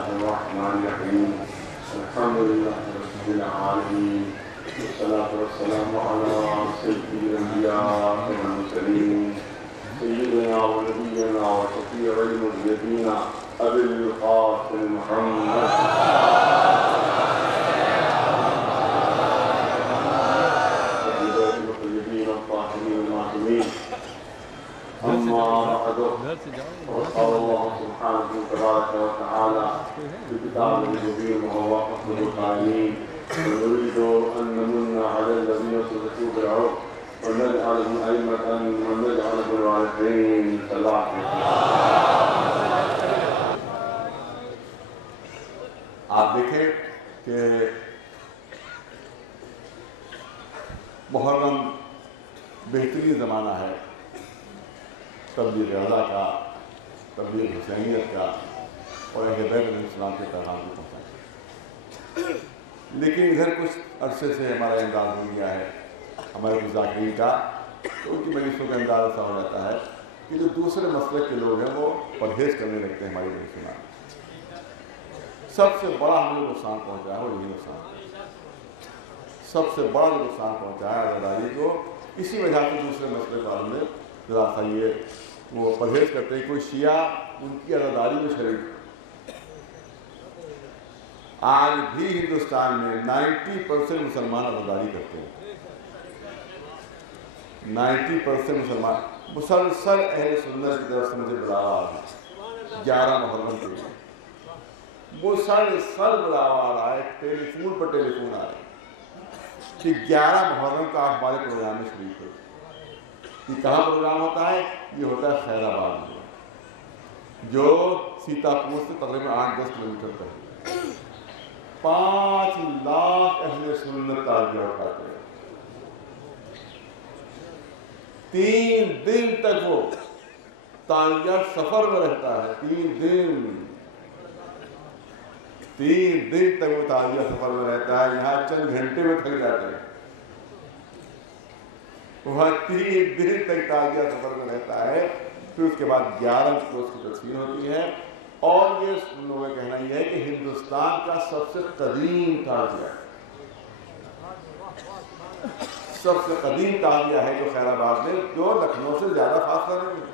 الله الرحمن الرحيم الحمد لله رب العالمين والصلاة والسلام على سيد الأنبياء والمرسلين سيدنا ونبينا وشفيع المذنبين أبي القاسم محمد أما بعد وقال الله سبحانه تبارك وتعالى في كتابه المبين وهو أفضل القائلين ونريد أن نمن على الذين صدقوا بالعرف ونجعلهم أئمة ونجعلهم الوارثين صلى الله عليه وسلم. آپ دیکھیں کہ محرم بہترین زمانہ ہے تبلیغ رضا کا، تبلیغ حسینیت کا اور اہل بیت علیہ السلام کے پیغام کو پہنچانے. لیکن ادھر کچھ عرصے سے ہمارا انداز ہو گیا ہے ہمارے کچھ ذاکرین کا، تو ان کی مجلسوں کا انداز ایسا ہو جاتا ہے کہ جو دوسرے مسلک کے لوگ ہیں وہ پرہیز کرنے لگتے ہیں ہماری مجلسوں میں. سب سے بڑا ہمیں نقصان پہنچا ہے وہ یہی نقصان، سب سے بڑا جو نقصان پہنچا ہے عزاداری کو اسی وجہ سے دوسرے مسلک والوں نے ذرا سا یہ وہ پرہیز کرتے ہیں. کوئی شیعہ ان کی عزاداری میں شریک. آج بھی ہندوستان میں 90% مسلمان عزاداری کرتے ہیں. 90% مسلمان. مسلسل اہل سنت کی طرف سے مجھے بلاوا آ رہا ہے 11 محرم کے لیے. مسلسل بلاوا آ رہا ہے، ٹیلیفون پر ٹیلیفون آ رہا ہے کہ 11 محرم کا آپ ہمارے پروگرام میں شریک ہو. یہ کہاں پروگرام ہوتا ہے؟ یہ ہوتا ہے خیر آباد میں، جو سیتا پور سے تقریباً 8-10 کلومیٹر پر ہے. 5 لاکھ اہل سنت تعزیہ اٹھاتے ہیں. 3 دن تک وہ تعزیہ سفر میں رہتا ہے. 3 دن تک وہ تعزیہ سفر میں رہتا ہے. یہاں چند گھنٹے میں تھک جاتے ہیں. وہاں 3 دن تک تعزیہ سفر میں رہتا ہے. پھر اس کے بعد 11 کو اس کی تدفین ہوتی ہے. اور یہ لوگوں کا کہنا یہ ہے کہ ہندوستان کا سب سے قدیم تعزیہ ہے، سب سے قدیم تعزیہ ہے جو خیر آباد میں، جو لکھنؤ سے زیادہ فاصلہ نہیں ہے.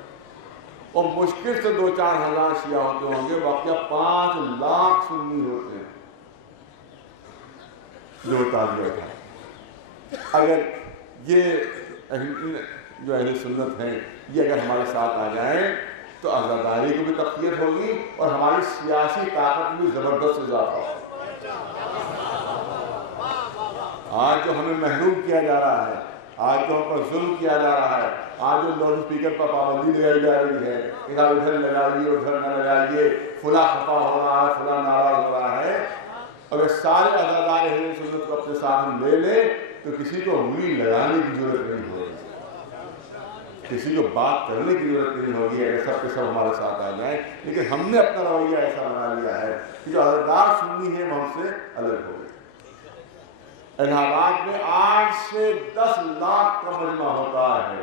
اور مشکل سے 2-4 ہزار شیعہ ہوتے ہوں گے، باقی 5 لاکھ سنی ہوتے ہیں جو تعزیہ تھا. اگر یہ جو اہل سنت ہیں یہ اگر ہمارے ساتھ آ جائیں تو عزاداری کو بھی تقویت ہوگی اور ہماری سیاسی طاقت میں بھی زبردست اضافہ ہوگا. آج جو ہمیں محروم کیا جا رہا ہے، آج جو ہم پر ظلم کیا جا رہا ہے، آج جو لاؤڈ اسپیکر پر پابندی لگائی جا رہی ہے، ادھر لگائیے ادھر نہ لگائیے، فلاں خفا ہو رہا ہے، فلاں ناراض ہو رہا ہے. اگر سارے عزادار اہل سنت کو اپنے ساتھ ہم لے لیں تو کسی کو انگلی لگانے کی ضرورت نہیں ہوگی، کسی کو بات کرنے کی ضرورت نہیں ہوگی اگر سب کے سب ہمارے ساتھ آ جائیں. لیکن ہم نے اپنا رویہ ایسا بنا لیا ہے کہ جو عزادار سنی ہے وہ ہم سے الگ ہو گئے. الہ آباد میں 8 سے 10 لاکھ کا مجمع ہوتا ہے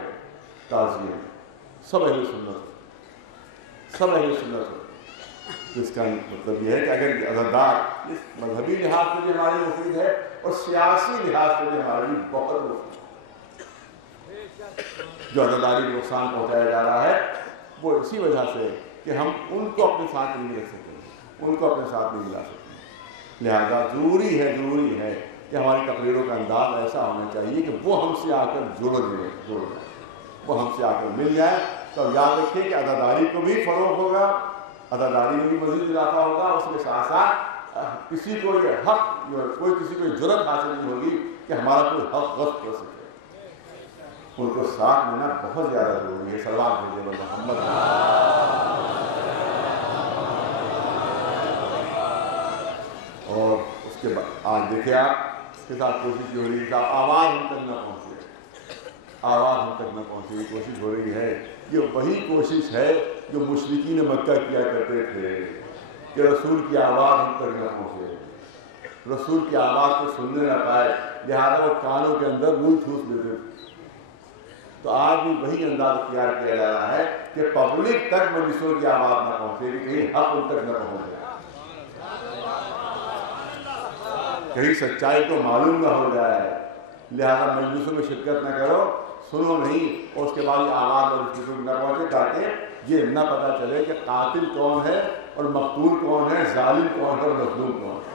تعزیے میں، سب اہل سنت. جس کا مطلب یہ ہے کہ اگر عزادار اس مذہبی لحاظ سے بھی ہماری مفید ہے اور سیاسی لحاظ سے بھی ہمارے لیے بہت مفید ہے. جو عزاداری کو نقصان پہنچایا جا رہا ہے وہ اسی وجہ سے کہ ہم ان کو اپنے ساتھ نہیں رکھ سکتے، ان کو اپنے ساتھ نہیں ملا سکتے. لہذا ضروری ہے کہ ہماری تقریروں کا انداز ایسا ہونا چاہیے کہ وہ ہم سے آ کر جڑ جائیں، وہ ہم سے آ کر مل جائیں. تو یاد رکھیں کہ عزاداری کو بھی فروغ ہوگا، عزاداری میں بھی مزید اضافہ ہوگا. اس کے ساتھ ساتھ کسی کو یہ حق، کسی کو جرأت حاصل نہیں ہوگی کہ ہمارا کوئی حق غصب کر سکے. ان کو ساتھ لینا بہت زیادہ ضروری ہے. صلوات بھیجے محمد. اور اس کے بعد آج دیکھیں آپ کے ساتھ کوشش ہو رہی ہے کہ آواز ہم تک نہ پہنچے، کوشش ہو رہی ہے. یہ وہی کوشش ہے جو مشرکین مکہ کیا کرتے تھے کہ رسول کی آواز ہم تک نہ پہنچے، رسول کی آواز کو سننے نہ پائے، لہٰذا وہ کانوں کے اندر روئی ٹھوس لیتے تھے. تو آج بھی وہی انداز اختیار کیا جا رہا ہے کہ پبلک تک مجلسوں کی آواز نہ پہنچے، کہ کہیں حق ان تک نہ پہنچ جائے. کہیں سچائی کو معلوم نہ ہو جائے، لہذا مجلسوں میں شرکت نہ کرو، سنو نہیں، اور اس کے بعد آواز اور فکر نہ پہنچے تاکہ یہ نہ پتہ چلے کہ قاتل کون ہے اور مقتول کون ہے، ظالم کون ہے اور مظلوم کون ہے،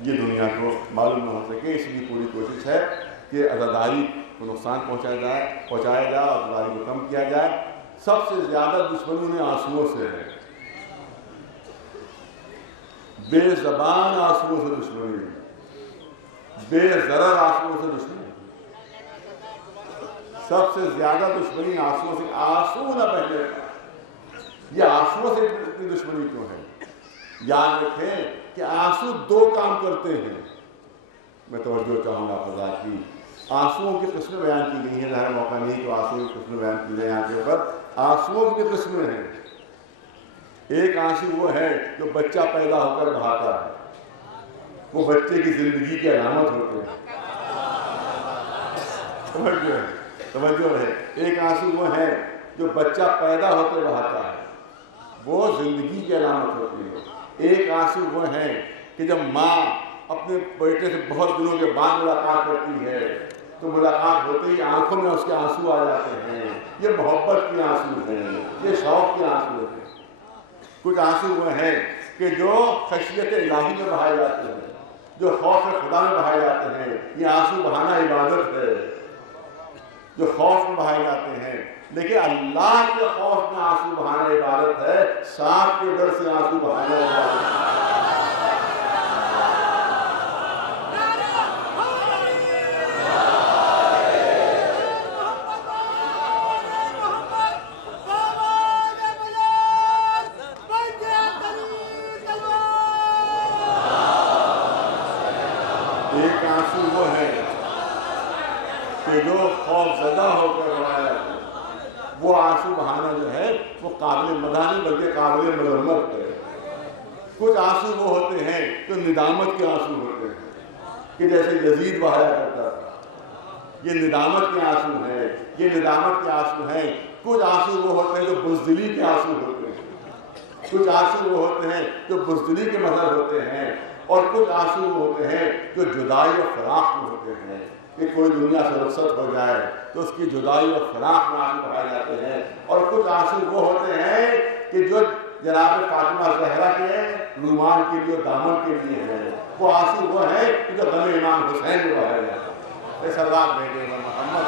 یہ دنیا کو معلوم نہ ہو سکے۔ اس لیے پوری کوشش ہے کہ عزاداری کو نقصان پہنچایا جائے اور عزاداری کو کم کیا جائے۔ سب سے زیادہ دشمنی انہیں آنسوؤں سے ہے، بے زبان آنسوؤں سے دشمنی ہے، بے ضرر آنسوؤں سے دشمنی ہے، سب سے زیادہ دشمنی آنسوؤں سے۔ آنسو نہ بہنے، یہ آنسوؤں سے اتنی دشمنی کیوں ہے؟ یاد رکھیں کہ آنسو دو کام کرتے ہیں، میں توجہ چاہوں گا خدا کی۔ آنسوؤں کی قسمیں بیان کی گئی ہیں، ظاہر موقع نہیں تو آنسوؤں کی قسمیں بیان کی جائیں یہاں کے اوپر۔ آنسوؤں کی قسمیں ہیں، ایک آنسو وہ ہے جو بچہ پیدا ہو کر بہاتا ہے، وہ بچے کی زندگی کی علامت ہوتے ہیں، توجہ ہے۔ ایک آنسو وہ ہے جو بچہ پیدا ہو کر بہاتا ہے، وہ زندگی کی علامت ہوتی ہے۔ ایک آنسو وہ ہے کہ جب ماں اپنے بیٹے سے بہت دنوں کے بعد ملاقات کرتی ہے تو ملاقات ہوتے ہی آنکھوں میں اس کے آنسو آ جاتے ہیں، یہ محبت کے آنسو ہیں، یہ شوق کے آنسو ہیں۔ کچھ آنسو وہ ہیں کہ جو خشیت الہی میں بہائے جاتے ہیں، جو خوف خدا میں بہائے جاتے ہیں، یہ آنسو بہانا عبادت ہے، جو خوف میں بہائے جاتے ہیں۔ لیکن اللہ کے خوف میں آنسو بہانا عبادت ہے، سانپ کے ڈر سے آنسو بہانا عبادت ہے۔ ایک آنسو وہ ہے کہ جو خوف زدہ ہو کر بہایا، وہ آنسو بہانا جو ہے وہ قابل مدح نہیں بلکہ قابل مذمت ہے۔ کچھ آنسو وہ ہوتے ہیں جو ندامت کے آنسو ہوتے ہیں، کہ جیسے یزید بہایا کرتا تھا، یہ ندامت کے آنسو ہیں، یہ ندامت کے آنسو ہیں۔ کچھ آنسو وہ ہوتے ہیں جو بزدلی کے آنسو ہوتے ہیں، کچھ آنسو وہ ہوتے ہیں جو بزدلی کے مظہر ہوتے ہیں، اور کچھ آنسو وہ ہوتے ہیں جو جدائی و فراق میں ہوتے ہیں، کہ کوئی دنیا سے رخصت ہو جائے تو اس کی جدائی و فراق میں آنسو بہائے جاتے ہیں۔ اور کچھ آنسو وہ ہوتے ہیں کہ جو جناب فاطمہ زہرا کے رومان کے لیے، دامن کے لیے ہیں، وہ آنسو وہ ہیں کہ جو غم امام حسین میں بہائے جاتے ہیں۔ اے سردار بیٹے محمد،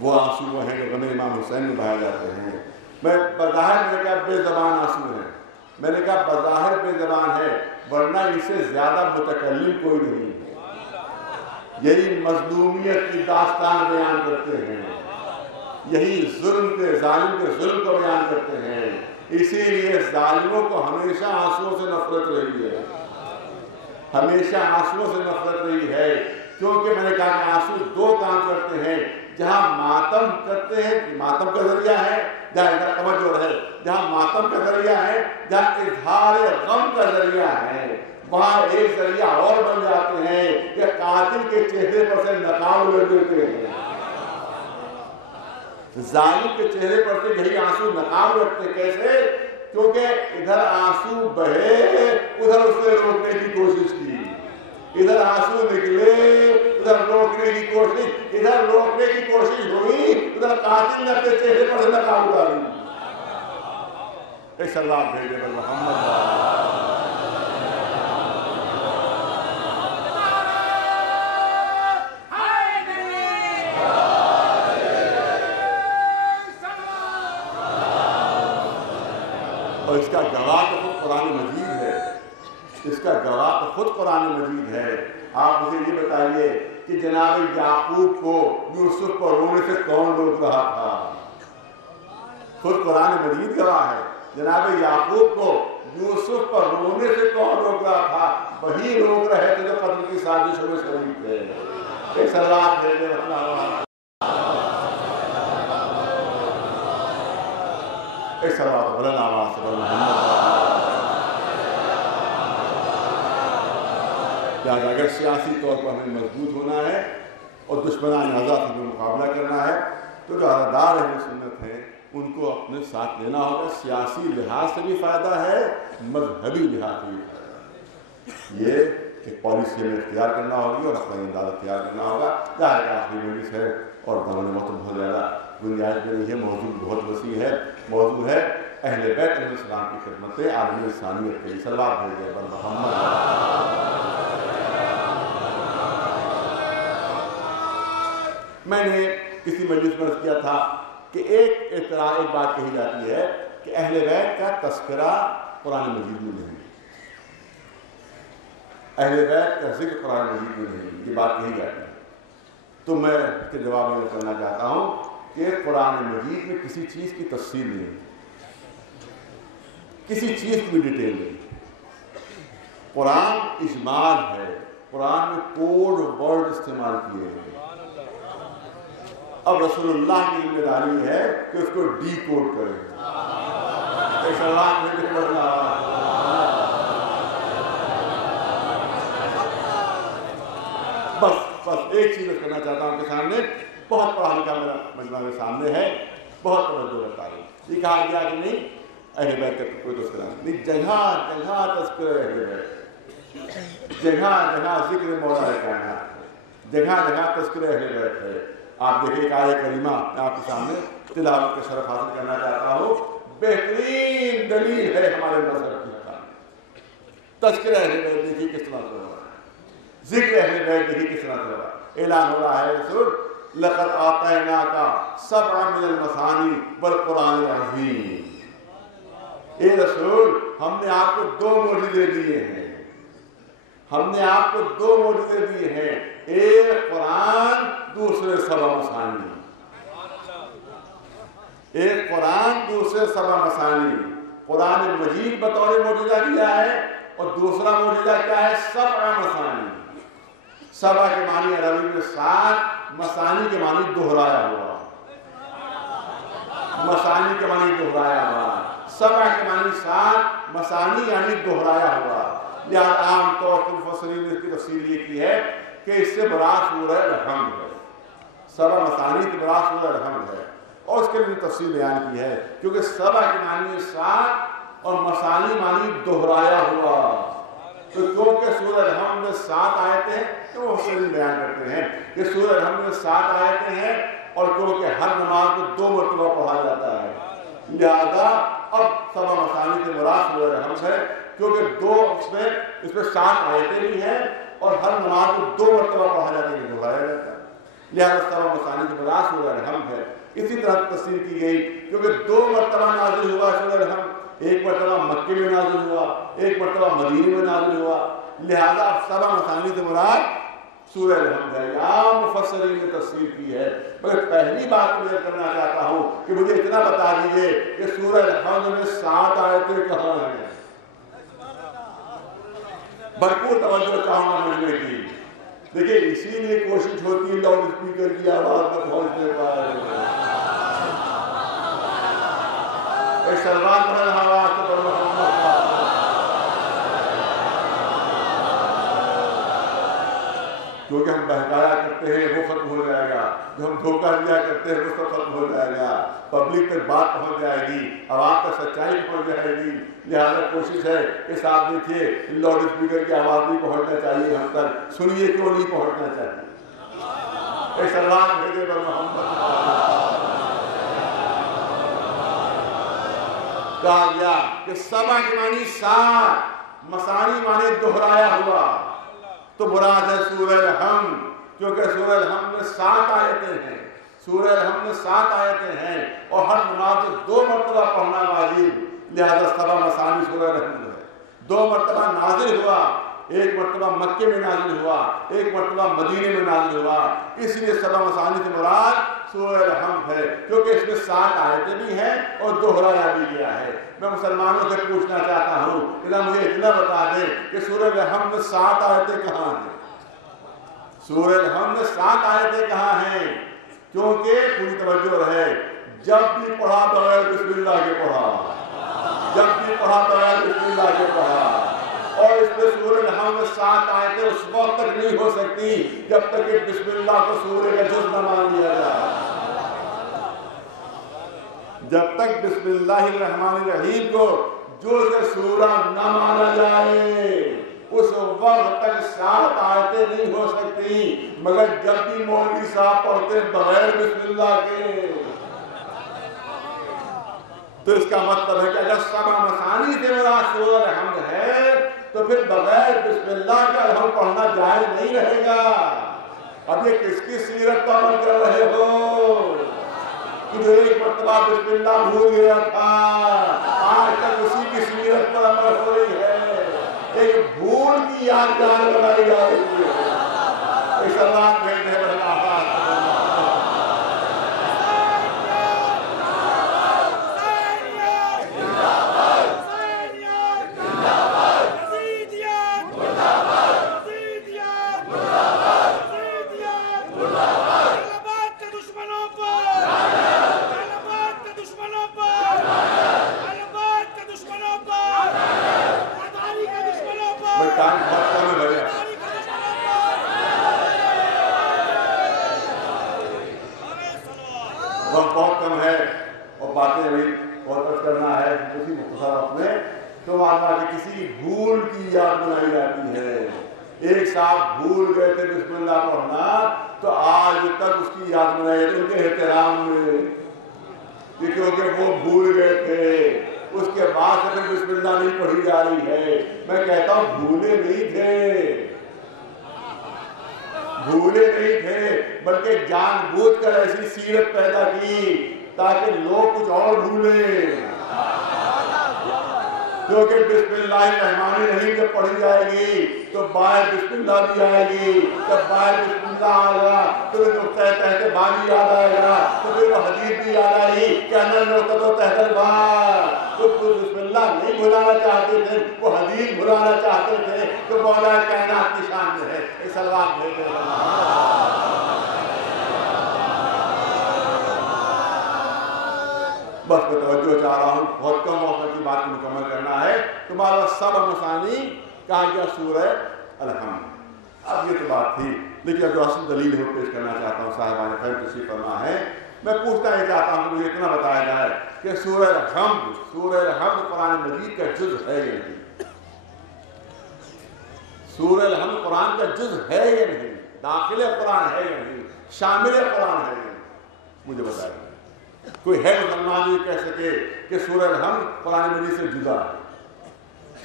وہ آنسو وہ ہیں جو غم امام حسین میں بہائے جاتے ہیں۔ میں بظاہر میں نے کہا بے زبان آنسو ہیں، میں نے کہا بظاہر بے زبان ہے، ورنہ اسے زیادہ متکلم کوئی نہیں ہے۔ یہی مظلومیت کی داستان بیان کرتے ہیں، یہی ظلم کے ظالم کے ظلم کو بیان کرتے ہیں۔ اسی لیے ظالموں کو ہمیشہ آنسوؤں سے نفرت رہی ہے، ہمیشہ آنسوؤں سے نفرت رہی ہے، کیونکہ میں نے کہا کہ آنسو دو کام کرتے ہیں۔ جہاں ماتم کرتے ہیں، ماتم کا ذریعہ ہے، جہاں ادھر توجہ رہے، جہاں ماتم کا ذریعہ ہے، جہاں اظہار غم کا ذریعہ ہے، وہاں ایک ذریعہ اور بن جاتے ہیں کہ قاتل کے چہرے پر سے نقاب اڑ دیتے ہیں۔ ظالم کے چہرے پر سے یہی آنسو نقاب رکھتے، کیسے؟ کیونکہ ادھر آنسو بہے، ادھر اس نے روکنے کی کوشش کی، ادھر آنسو نکلے، ادھر روکنے کی کوشش، ادھر روکنے کی کوشش ہوئی، ادھر قاتل نے اپنے چہرے پر سے نقاب اتاری۔ اے سلام بھیجے پر محمد۔ اور اس کا گواہ تو خود قرآن مجید ہے، اس کا گواہ تو خود قرآن مجید ہے۔ آپ مجھے یہ بتائیے کہ جناب یعقوب کو یوسف کو رونے سے کون روک رہا تھا؟ خود قرآن مجید گواہ ہے۔ جناب یعقوب کو یوسف پر رونے سے کون روک رہا تھا؟ وہی روک رہے تھے جو قتل کی سازشوں میں شریک تھے۔ ایک سلام بھیجے اپنا، ایک سلام بلند آواز سے بلند لہٰذا اگر سیاسی طور پر ہمیں مضبوط ہونا ہے اور دشمنان اعضاء سے مقابلہ کرنا ہے تو جو عزادار اہل سنت ہیں ان کو اپنے ساتھ لینا ہوگا. سیاسی لحاظ سے بھی فائدہ ہے, مذہبی لحاظ سے بھی فائدہ ہے. یہ ایک پالیسی میں اختیار کرنا ہوگی اور اپنا انداز اختیار کرنا ہوگا. ظاہر ہے آخری مجلس ہے اور دامن وقت بہت زیادہ گنجائش میں نہیں ہے. موضوع بہت وسیع ہے. موضوع ہے اہل بیت علیہ السلام کی خدمت عالم انسانیت کے لیے. صلوات بھیجیں بر محمد. میں نے کسی مجلس میں عرض کیا تھا کہ ایک بات کہی جاتی ہے کہ اہل بیت کا تذکرہ قرآن مجید میں نہیں, اہل بیت کا ذکر قرآن مجید میں نہیں, یہ بات کہی جاتی ہے. تو میں اس کے جواب میں کرنا چاہتا ہوں کہ قرآن مجید میں کسی چیز کی تفصیل نہیں, کسی چیز کی ڈیٹیل نہیں. قرآن اجمال ہے, قرآن میں کوڈ ورڈ استعمال کیے ہیں. اب رسول اللہ کی ذمہ داری ہے کہ اس کو ڈی کوڈ کریں. بس ایک چیز کرنا چاہتا ہوں کہ سامنے بہت پڑھا لکھا میرا مجمع کے سامنے ہے, بہت توجہ رکھتا ہے. یہ کہا گیا کہ نہیں اہل بیت کا کوئی تذکرہ نہیں. جگہ جگہ تذکرہ اہل بیت, جگہ جگہ ذکر مولا کائنات ہے, جگہ جگہ تذکرہ اہل بیت ہے. آپ دیکھیں ایک آیہ کریمہ میں آپ کے سامنے تلاوت کا شرف حاصل کرنا چاہتا ہوں. بہترین دلیل ہے ہمارے مذہب کی حقانیت. تذکرہ اہل بیت دیکھیے کس طرح سے ہو رہا ہے, ذکر اہل بیت دیکھیے کس طرح سے ہو رہا ہے. اعلان ہو رہا ہے رسول لقد آتیناک سبعا من المثانی والقرآن العظیم. اے رسول ہم نے آپ کو 2 معجزے دیے ہیں, ہم نے آپ کو 2 معجزے دیے ہیں, ایک قرآن دوسرے 7 مثانی. ایک قرآن دوسرے 7 مثانی. قرآن مجید بطور معجزہ دیا ہے اور دوسرا معجزہ کیا ہے 7 مثانی. 7 کے معنی عربی میں 7, مثانی کے معنی دہرایا ہوا, مثانی کے معنی دہرایا ہوا. 7 کے معنی 7, مثانی یعنی دہرایا ہوا. لہذا عام طور پر مفسرین نے اس کی تفسیر یہ کی ہے کہ اس سے مراد سورہ الحمد ہے. 7 مثانی کی مراد سورہ الحمد ہے اور اس کے لیے تفسیر بیان کی ہے کیونکہ 7 کے معنی 7 اور مثانی معنی دہرایا ہوا. تو کیونکہ سورہ الحمد میں 7 آیتیں ہیں تو مفسرین بیان کرتے ہیں کہ سورہ الحمد میں 7 آیتیں ہیں اور کیونکہ ہر نماز کو 2 مرتبہ پڑھا جاتا ہے لہذا اب 7 مثانی سے مراد سورہ الحمد ہے کیونکہ اس میں 7 آیتیں بھی ہیں اور ہر نماز کو 2 مرتبہ پڑھا جاتا ہے, دہرایا جاتا ہے. لہذا 7 مثانی سے مراد سورہ الحمد ہے. اسی طرح تفسیر کی گئی کیونکہ 2 مرتبہ نازل ہوا سورہ الحمد, ایک مرتبہ مکے میں نازل ہوا, ایک مرتبہ مدینے میں نازل ہوا. لہذا 7 مثانی سے مراد سورہ الحمد ہے. عام مفسرین نے تفسیر کی ہے. مگر پہلی بات میں کرنا چاہتا ہوں کہ مجھے اتنا بتا دیجئے کہ سورہ الحمد میں 7 آیتیں کہاں ہیں. بھرپور توجہ چاہوں گا مجمع کی. دیکھیں اسی لیے کوشش ہوتی ہے لاؤڈ اسپیکر کی آواز پر پہنچنے پائے. سلمان بن حواس پر محمد کا کیونکہ ہم بہکایا کرتے ہیں وہ ختم ہو جائے گا, جو ہم دھوکہ دیا کرتے ہیں وہ سب ختم ہو جائے گا. پبلک تک بات پہنچ جائے گی, عوام تک سچائی پہنچ جائے گی. لہٰذا کوشش ہے کہ صاحب دیکھیے لاؤڈ اسپیکر کی آواز نہیں پہنچنا چاہیے ہم تک. سنیے کیوں نہیں پہنچنا چاہیے. اے سلام بھیجے پر محمد کہا گیا کہ 7 کے معنی 7, مثانی معنی دہرایا ہوا. تو مراد ہے سورہ الحمد کیونکہ سورہ الحمد میں 7 آیتیں ہیں. سورہ الحمد میں 7 آیتیں ہیں اور ہر نماز 2 مرتبہ پڑھنا واجب. لہذا 7 مثانی سورہ الحمد ہے. 2 مرتبہ نازل ہوا, ایک مرتبہ مکے میں نازل ہوا, ایک مرتبہ مدینے میں نازل ہوا. اس لیے 7 مثانی سے مراد سورہ الحمد ہے کیونکہ اس میں 7 آیتیں بھی ہیں اور دہرایا بھی گیا ہے. میں مسلمانوں سے پوچھنا چاہتا ہوں کہ مجھے اتنا بتا دیں کہ سورہ الحمد میں 7 آیتیں کہاں ہیں. سورہ الحمد میں 7 آیتیں کہاں ہیں. کیونکہ پوری توجہ رہے, جب بھی پڑھا بغیر بسم اللہ کے پڑھا, جب بھی پڑھا بغیر بسم اللہ کے پڑھا. اور اس میں سورہ الحمد میں 7 آیتیں اس وقت تک نہیں ہو سکتی جب تک کہ بسم اللہ کو سورہ کا جز نہ مان لیا جائے. جب تک بسم اللہ الرحمن الرحیم کو جزء سورہ نہ مانا جائے اس وقت تک 7 آیتیں نہیں ہو سکتی، مگر جب بھی مولوی صاحب پڑھتے بغیر بسم اللہ کے تو اس کا مطلب ہے کہ اگر سبع مثانی سے مراد سورہ الحمد ہے تو پھر بغیر بسم اللہ کا الحمد پڑھنا جائز نہیں رہے گا۔ اب یہ کس کی سیرت پر عمل کر رہے ہو کہ جو ایک مرتبہ بسم اللہ بھول گیا تھا آج تک اسی کی سیرت پر عمل ہو رہی ہے، ایک بھول کی یادگار بنائی جا رہی ہے۔ اس اللہ کہتے ہیں بہت کم ہے اور باتیں ابھی بہت کرنا ہے اسی مختصر وقت میں تو معلوم ہے کہ کسی بھول کی یاد بنائی جاتی ہے۔ ایک صاحب بھول گئے تھے بسم اللہ پڑھنا تو آج تک اس کی یاد بنائی جاتی ہے ان کے احترام میں، کیونکہ وہ بھول گئے تھے، اس کے بعد سے پھر بسم اللہ نہیں پڑھی جا رہی ہے۔ میں کہتا ہوں بھولے نہیں تھے، بھولے نہیں تھے، بلکہ جان بوجھ کر ایسی سیرت پیدا کی تاکہ لوگ کچھ اور بھولیں، کیونکہ بسم اللہ الرحمن الرحیم جب پڑھی جائے گی تو باہر بسم اللہ بھی آئے گی، جب باہر بسم اللہ آئے گا تو پھر نقطہ تحت با بھی یاد آئے گا، تو پھر وہ حدیث بھی یاد آئی کہ انل نقطہ تحت البا، تو بسم اللہ نہیں بھلانا چاہتے تھے، وہ حدیث بھلانا چاہتے تھے، تو مولا کائنات کی شان میں ہے۔ ایک سلوات بھیجتے ہیں بس میں توجہ چاہ رہا ہوں، بہت کم وقت کی بات مکمل کرنا ہے۔ تمہارا سبع مثانی کہا گیا سورہ الحمد۔ اب یہ تو بات تھی، لیکن اب جو اصل دلیل ہو پیش کرنا چاہتا ہوں، صاحبان خیر تشریف فرما ہے، میں پوچھتا یہ چاہتا ہوں کہ مجھے اتنا بتایا جائے کہ سورہ الحمد قرآن مجید کا جز ہے یا نہیں؟ سورہ الحمد قرآن کا جز ہے یا نہیں؟ داخل قرآن ہے یا نہیں؟ شامل قرآن ہے یا نہیں؟ مجھے بتایا جائے۔ کوئی ہے مسلمان جو کہہ سکے کہ سورہ الحمد قرآن مجید سے جدا ہے،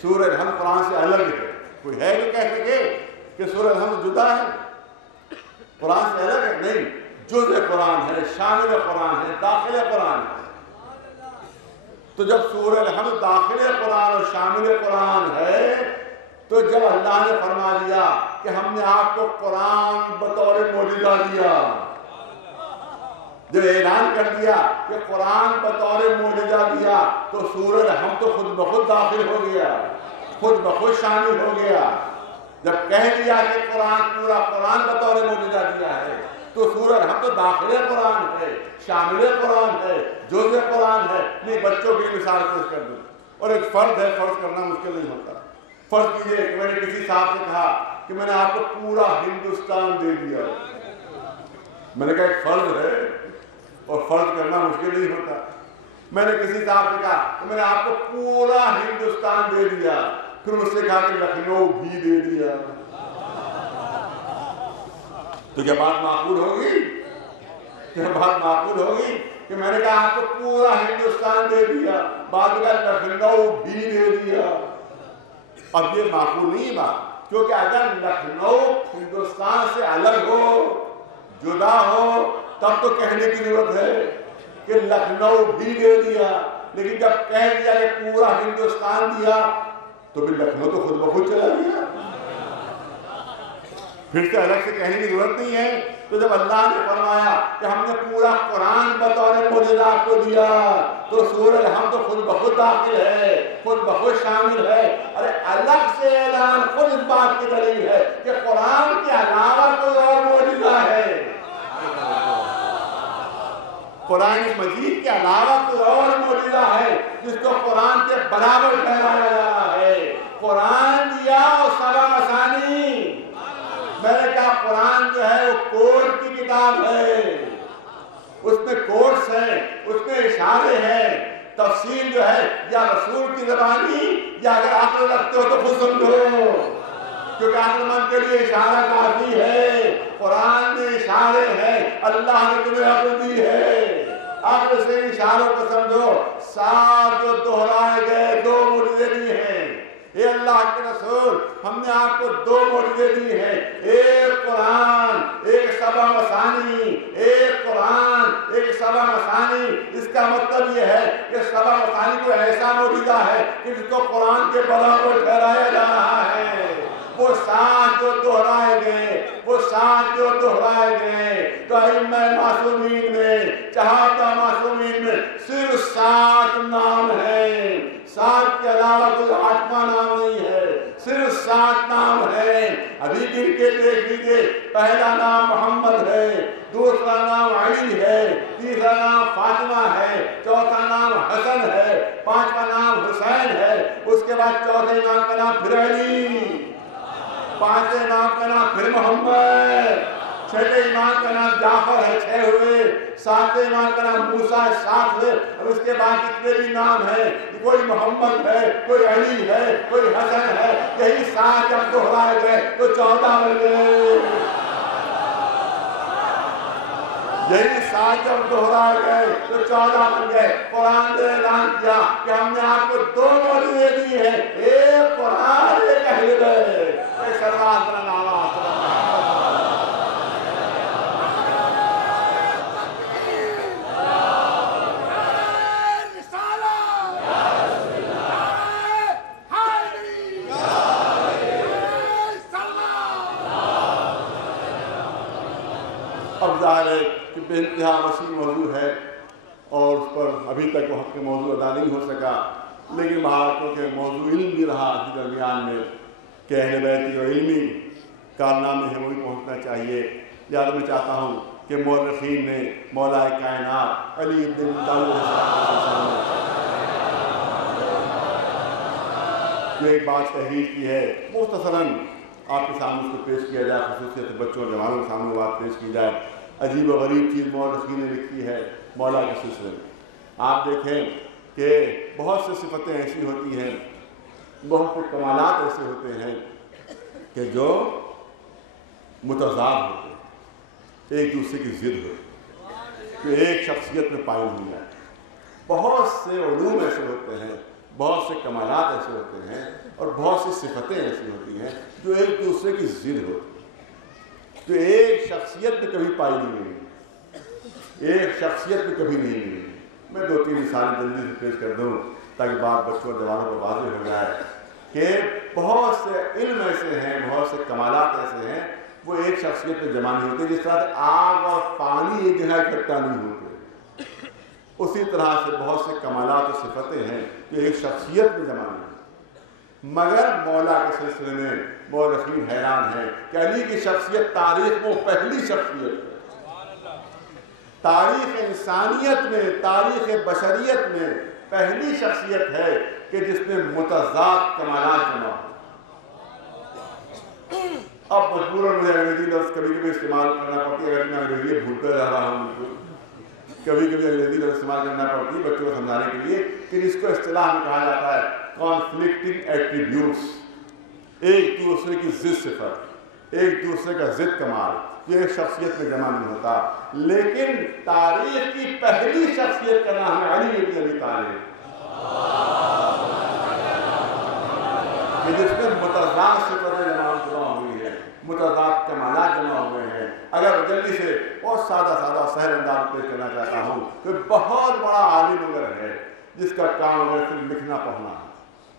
سورہ الحمد قرآن سے الگ ہے؟ کوئی ہے جو کہہ سکے کہ سورہ الحمد جدا ہے، قرآن سے الگ ہے؟ نہیں، جزء قرآن ہے، شامل قرآن ہے، داخل قرآن ہے۔ تو جب سورہ الحمد داخل قرآن اور شامل قرآن ہے تو جب اللہ نے فرما دیا کہ ہم نے آپ کو قرآن بطور معجزہ دیا، جب اعلان کر دیا کہ قرآن بطور معجزہ دیا تو سورہ الحمد تو خود بخود داخل ہو گیا، خود بخود شامل ہو گیا۔ جب کہہ دیا کہ قرآن پورا قرآن بطور معجزہ دیا ہے تو سورہ الحمد تو داخل قرآن ہے، شامل قرآن ہے، جزء قرآن ہے۔ نہیں، بچوں کی مثال پیش کر دوں، اور ایک فرض ہے، فرض کرنا مشکل نہیں ہوتا۔ فرض کیجئے کہ میں نے کسی صاحب سے کہا کہ میں نے آپ کو پورا ہندوستان دے دیا، میں نے کہا ایک فرض ہے اور فرض کرنا مشکل نہیں ہوتا۔ میں نے کسی صاحب سے کہا کہ میں نے آپ کو پورا ہندوستان دے دیا، پھر اس نے کہا کہ لکھنؤ بھی دے دیا، تو کیا بات معقول ہوگی؟ کیا بات معقول ہوگی کہ میں نے کہا آپ کو پورا ہندوستان دے دیا، بعد میں لکھنؤ بھی دے دیا؟ اب یہ معقول نہیں بات، کیونکہ اگر لکھنؤ ہندوستان سے الگ ہو، جدا ہو، تب تو کہنے کی ضرورت ہے کہ لکھنؤ بھی دے دیا، لیکن جب کہہ دیا کہ پورا ہندوستان دیا تو پھر لکھنؤ تو خود بخود چلا گیا، پھر سے الگ سے کہنے کی ضرورت نہیں ہے۔ تو جب اللہ نے فرمایا کہ ہم نے پورا قرآن بطور معجزہ آپ کو دیا تو سورہ الحمد تو خود بخود داخل ہے، خود بخود شامل ہے۔ ارے الگ سے اعلان خود اس بات کی دلیل ہے کہ قرآن کے علاوہ کوئی اور معجزہ ہے، قرآن مجید کے علاوہ کوئی اور معجزہ ہے جس کو قرآن کے برابر ٹھہرایا جا رہا ہے۔ قرآن دیا اور سبع مثانی، میں نے کہا قرآن جو ہے وہ کوڈ کی کتاب ہے، اس میں کوڈز ہیں اس میں اشارے ہیں، تفصیل جو ہے یا رسول کی زبانی یا اگر عقل رکھتے ہو تو خود سمجھو، کیونکہ عقل مند کے لیے اشارہ کافی ہے۔ قرآن میں اشارے ہیں، اللہ نے تمہیں عقل دی ہے، عقل سے اشاروں کو سمجھو۔ 7 جو دہرائے گئے 2 معجزے دی ہیں، اے اللہ کے رسول ہم نے آپ کو 2 معجزے دی ہیں، ایک قرآن، ایک سبع مثانی، ایک قرآن، ایک سبع مثانی۔ اس کا مطلب یہ ہے کہ سبع مثانی کو ایسا معجزہ ہے کہ جس کو قرآن کے برابر ٹھہرایا جا رہا ہے۔ وہ 7 جو دہرائے گئے، وہ 7 جو دہرائے گئے، تو ائمہ معصومین میں، چہارتا معصومین میں صرف 7 نام ہیں، 7 کے علاوہ کوئی 8واں نام نہیں ہے، صرف 7 نام ہیں۔ ابھی گن کے دیکھ لیجیے، پہلا نام محمد ہے، دوسرا نام علی ہے، تیسرا نام فاطمہ ہے، چوتھا نام حسن ہے، 5واں نام حسین ہے، اس کے بعد چوتھے نام کا نام پھر علی، 5ویں امام کا نام پھر محمد، 6ویں امام کا نام جعفر ہے، 6 ہوئے، 7ویں امام کا نام موسیٰ ہے، 7 ہوئے، اور اس کے بعد جتنے بھی نام ہیں، کوئی محمد ہے، کوئی علی ہے، کوئی حسن ہے، یہی 7 جب دہرائے گئے تو 14 بن گئے، یہی 7 جب دہرائے گئے تو 14 بن گئے۔ قرآن نے اعلان کیا کہ ہم نے آپ کو 2 معجزے دی ہیں، ایک قرآن، ایک اہل بیت، ایک سرور کا نام اب ظاہر ہے کہ بے انتہا وسیع موضوع ہے اور اس پر ابھی تک وقت کے موضوع ادا نہیں ہو سکا، لیکن مہارتوں کے موضوع علم بھی رہا اس درمیان میں کہ اہل بیت کی جو علمی کارنامے ہیں وہی پہنچنا چاہیے۔ لہٰذا میں چاہتا ہوں کہ مورخین نے مولا کائنات علی ابن ابی طالب جو ایک بات تحریر کی ہے، مختصراً آپ کے سامنے اس کو پیش کیا جائے، خصوصیت بچوں اور جوانوں کے سامنے بات پیش کی جائے۔ عجیب و غریب چیز مورخین نے لکھی ہے مولا کے سلسلے میں۔ آپ دیکھیں کہ بہت سے صفتیں ایسی ہوتی ہیں، بہت سے کمالات ایسے ہوتے ہیں کہ جو متضاد ہوتے ہیں، ایک دوسرے کی ضد ہوتی ہے، جو ایک شخصیت میں پائی نہیں جاتی۔ بہت سے علوم ایسے ہوتے ہیں، بہت سے کمالات ایسے ہوتے ہیں اور بہت سی صفتیں ایسی ہوتی ہیں جو ایک دوسرے کی ضد ہوتی ہیں، جو ایک شخصیت میں کبھی پائی نہیں گئی، ایک شخصیت میں کبھی نہیں ملی۔ میں 2-3 مثالیں جلدی سے پیش کر دوں تاکہ بات بچوں اور جوانوں کو واضح ہو جائے کہ بہت سے علم ایسے ہیں، بہت سے کمالات ایسے ہیں وہ ایک شخصیت میں جمع نہیں ہوتے۔ جس طرح سے آگ اور پانی ایک جگہ اکٹھا نہیں ہوتے، اسی طرح سے بہت سے کمالات اور صفتیں ہیں جو ایک شخصیت میں جمع نہیں ہوتے۔ مگر مولا کے سلسلے میں مورخین حیران ہیں کہ علی کی شخصیت تاریخ میں پہلی شخصیت ہے، تاریخ انسانیت میں، تاریخ بشریت میں پہلی شخصیت ہے کہ جس میں متضاد کمالات جمع ہو۔ اب مجبوراً مجھے انگریزی لفظ کبھی کبھی استعمال کرنا پڑتی ہے، اگر میں انگریزی بھولتا جا رہا ہوں، کبھی کبھی انگریزی لفظ استعمال کرنا پڑتی ہے بچوں کو سمجھانے کے لیے کہ جس کو اصطلاح میں کہا جاتا ہے کانفلکٹنگ ایٹریبیوٹس، ایک دوسرے کی ضد صفت، ایک دوسرے کا ضد کمال، یہ ایک شخصیت میں جمع نہیں ہوتا۔ لیکن تاریخ کی پہلی شخصیت کا نام ہے علی ابن ابی طالب، کہ جس میں متضاد صفتیں جمع ہوئی ہیں، متضاد کمالات جمع ہوئے ہیں۔ اگر جلدی سے بہت سادہ سہل انداز پیش کرنا چاہتا ہوں کہ بہت بڑا عالم اگر ہے جس کا کام اگر صرف لکھنا پڑھنا ہے،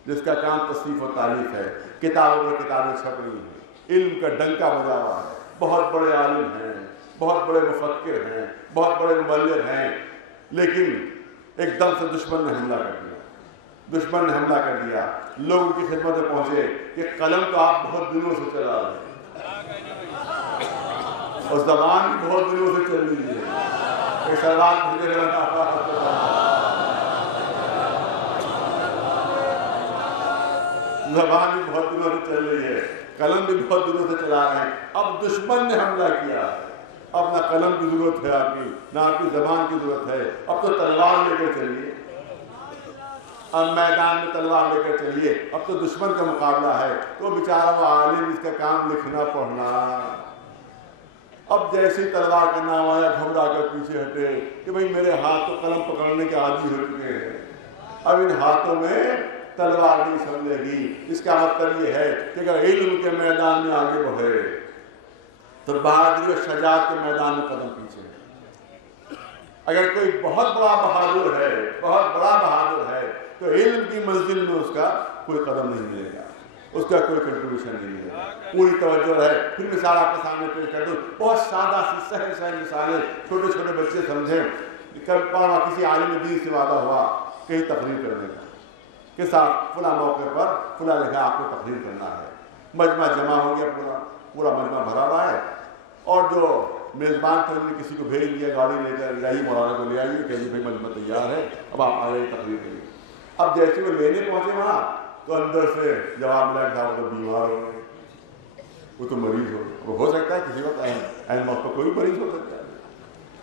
جس کا کام تصنیف و تالیف ہے، کتابوں پر کتابیں چھپ رہی ہیں، علم کا ڈنکا بجا ہوا ہے، بہت بڑے عالم ہیں، بہت بڑے مفکر ہیں، بہت بڑے مبلغ ہیں، لیکن ایک دم سے دشمن نے حملہ کر دیا، لوگ ان کی خدمت میں پہنچے کہ قلم تو آپ بہت دنوں سے چلا رہے ہیں اور زبان بھی بہت دنوں سے چل رہی ہے، زبان بھی بہت دنوں سے چل رہی ہے، قلم بھی بہت دنوں سے چلا رہے ہیں، اب دشمن نے حملہ کیا اب نہ قلم کی ضرورت ہے آپ کی، نہ آپ کی زبان کی ضرورت ہے، اب تو تلوار لے کر چلیے، اب میدان میں تلوار لے کر چلیے، اب تو دشمن کا مقابلہ ہے، تو بیچارہ وہ عالم اس کا کام لکھنا پڑھنا، اب جیسی تلوار کا نام آیا گھبرا کر پیچھے ہٹے کہ بھئی میرے ہاتھ تو قلم پکڑنے کے عادی ہو چکے ہیں، اب ان ہاتھوں میں تلوار نہیں سمجھے گی۔ اس کا مطلب یہ ہے کہ اگر علم کے میدان میں آگے بڑھے تو بہادری اور شجاعت کے میدان میں قدم پیچھے ہے۔ اگر کوئی بہت بڑا بہادر ہے، بہت بڑا بہادر ہے، تو علم کی منزل میں اس کا کوئی قدم نہیں ملے گا، اس کا کوئی کنٹریبیوشن نہیں ملے گا، پوری توجہ ہے۔ پھر مثال آپ کے سامنے پیش کر دوں، بہت سادہ سی سہل سہل مثالیں، چھوٹے چھوٹے بچے سمجھیں۔ کسی عالم دین سے وعدہ ہوا کہیں تقریر کرنے کا کہ صاحب فلاں موقع پر فلاں جگہ آپ کو تقریر کرنا ہے، مجمع جمع ہو گیا، پورا مجمع بھرا ہوا ہے، اور جو میزبان تھے انہوں نے کسی کو بھیج دیا گاڑی لے کر، جائیے مولانا کو لے آئیے کہ بھائی مجمع تیار ہے، اب آپ آ گئے تقریر کریے۔ اب جیسے وہ لینے پہنچے وہاں تو اندر سے جواب ملا کہ صاحب وہ بیمار ہو گئے، وہ تو مریض ہو سکتا ہے کسی وقت این موقع پر کوئی مریض ہو سکتا ہے،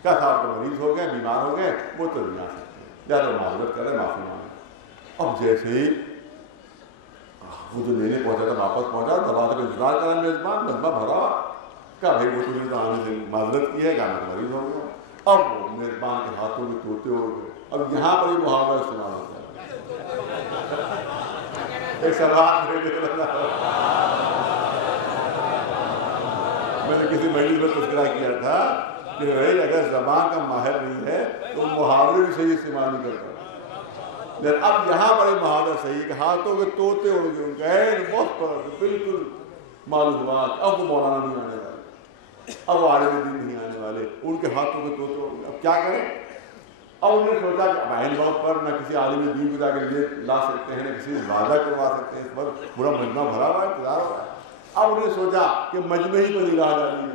کیا صاحب تو مریض ہو گئے، بیمار ہو گئے، وہ تو نہیں آ سکتے، زیادہ معذرت کریں، معافی مانگیں۔ اب جیسے ہی وہ جو لینے پہنچا تھا واپس پہنچا، دروازے کا انتظار کرا میزبان، مجمع بھرا، کہا بھائی وہ تو آنے سے معذرت کی ہے، کہا میں مریض ہو گیا۔ اب وہ میزبان کے ہاتھوں میں طوطے ہو گئے۔ اب یہاں پر ہی محاورہ استعمال ہوتا ہے، ایک سوال میں نے کسی مجلس میں تذکرہ کیا تھا کہ بھائی اگر زبان کا ماہر نہیں ہے تو محاورے بھی صحیح استعمال نہیں کرتا، لیکن اب یہاں پر یہ محاورہ صحیح کہ ہاتھوں کے طوطے اڑ گئے، ان کا بہت بالکل معلومات۔ اب وہ مولانا نہیں آنے والے، اب وہ عالم دین نہیں آنے والے، ان کے ہاتھوں کے طوطے اڑ گئے، اب کیا کریں؟ اب انہوں نے سوچا کہ اب عین وقت پر نہ کسی عالم دین کو جا کے لیے لا سکتے ہیں، نہ کسی سے وعدہ کروا سکتے ہیں، اس وقت پورا مجمع بھرا ہوا ہے، انتظار ہو رہا ہے۔ اب انہوں نے سوچا کہ مجمع ہی پر نگاہ ڈالی ہے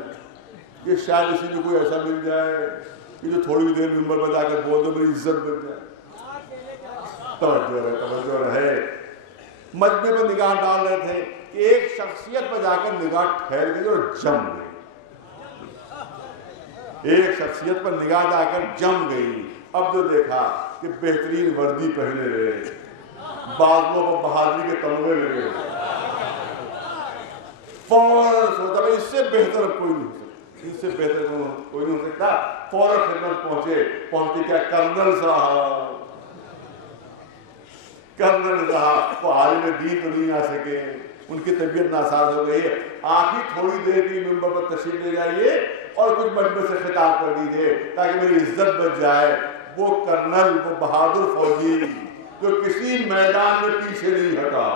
کہ شاید اسی میں کوئی ایسا مل جائے کہ جو تھوڑی دیر ممبر پر جا کر بول دو میری عزت بن جائے۔ توجہ رہے، مجمع پر نگاہ ڈال رہے تھے کہ ایک شخصیت پر جا کر نگاہ ٹھہر گئی اور جم گئی، ایک شخصیت پر نگاہ جا کر جم گئی۔ اب جو دیکھا کہ بہترین وردی پہنے رہے، بازوؤں پر بہادری کے تمغے لگے، فوراً سوچا بھائی اس سے بہتر کوئی نہیں ہو سکتا، اس سے بہتر کوئی نہیں ہو سکتا۔ فوراً خدمت پہنچے کیا کرنل صاحب، کرنل صاحب وہ عالم دین تو نہیں آ سکے، ان کی طبیعت ناساز ہو گئی ہے، آپ ہی تھوڑی دیر کی ممبر پر تشریف لے جائیے اور کچھ مجمع سے خطاب کر دیجیے تاکہ میری عزت بچ جائے۔ وہ کرنل، وہ بہادر فوجی جو کسی میدان میں پیچھے نہیں ہٹا،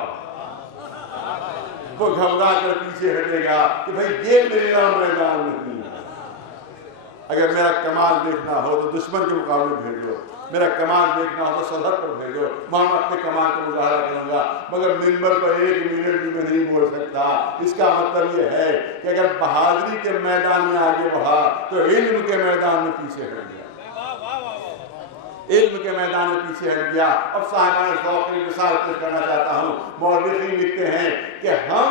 وہ گھبرا کر پیچھے ہٹے گا کہ بھائی یہ میرا میدان نہیں ہے۔ اگر میرا کمال دیکھنا ہو تو دشمن کے مقابلے بھیجو، میرا کمال دیکھنا ہو تو سرحد پر بھیجو، میں اپنے کمال کا مظاہرہ کروں گا، مگر منبر پر ایک منٹ بھی میں نہیں بول سکتا۔ اس کا مطلب یہ ہے کہ اگر بہادری کے میدان میں آگے بڑھا تو علم کے میدان میں پیچھے ہٹ گیا، علم کے میدان میں پیچھے ہٹ گیا۔ اب صاحبان ذوق کی مثال پیش کرنا چاہتا ہوں۔ مورخین لکھتے ہیں کہ ہم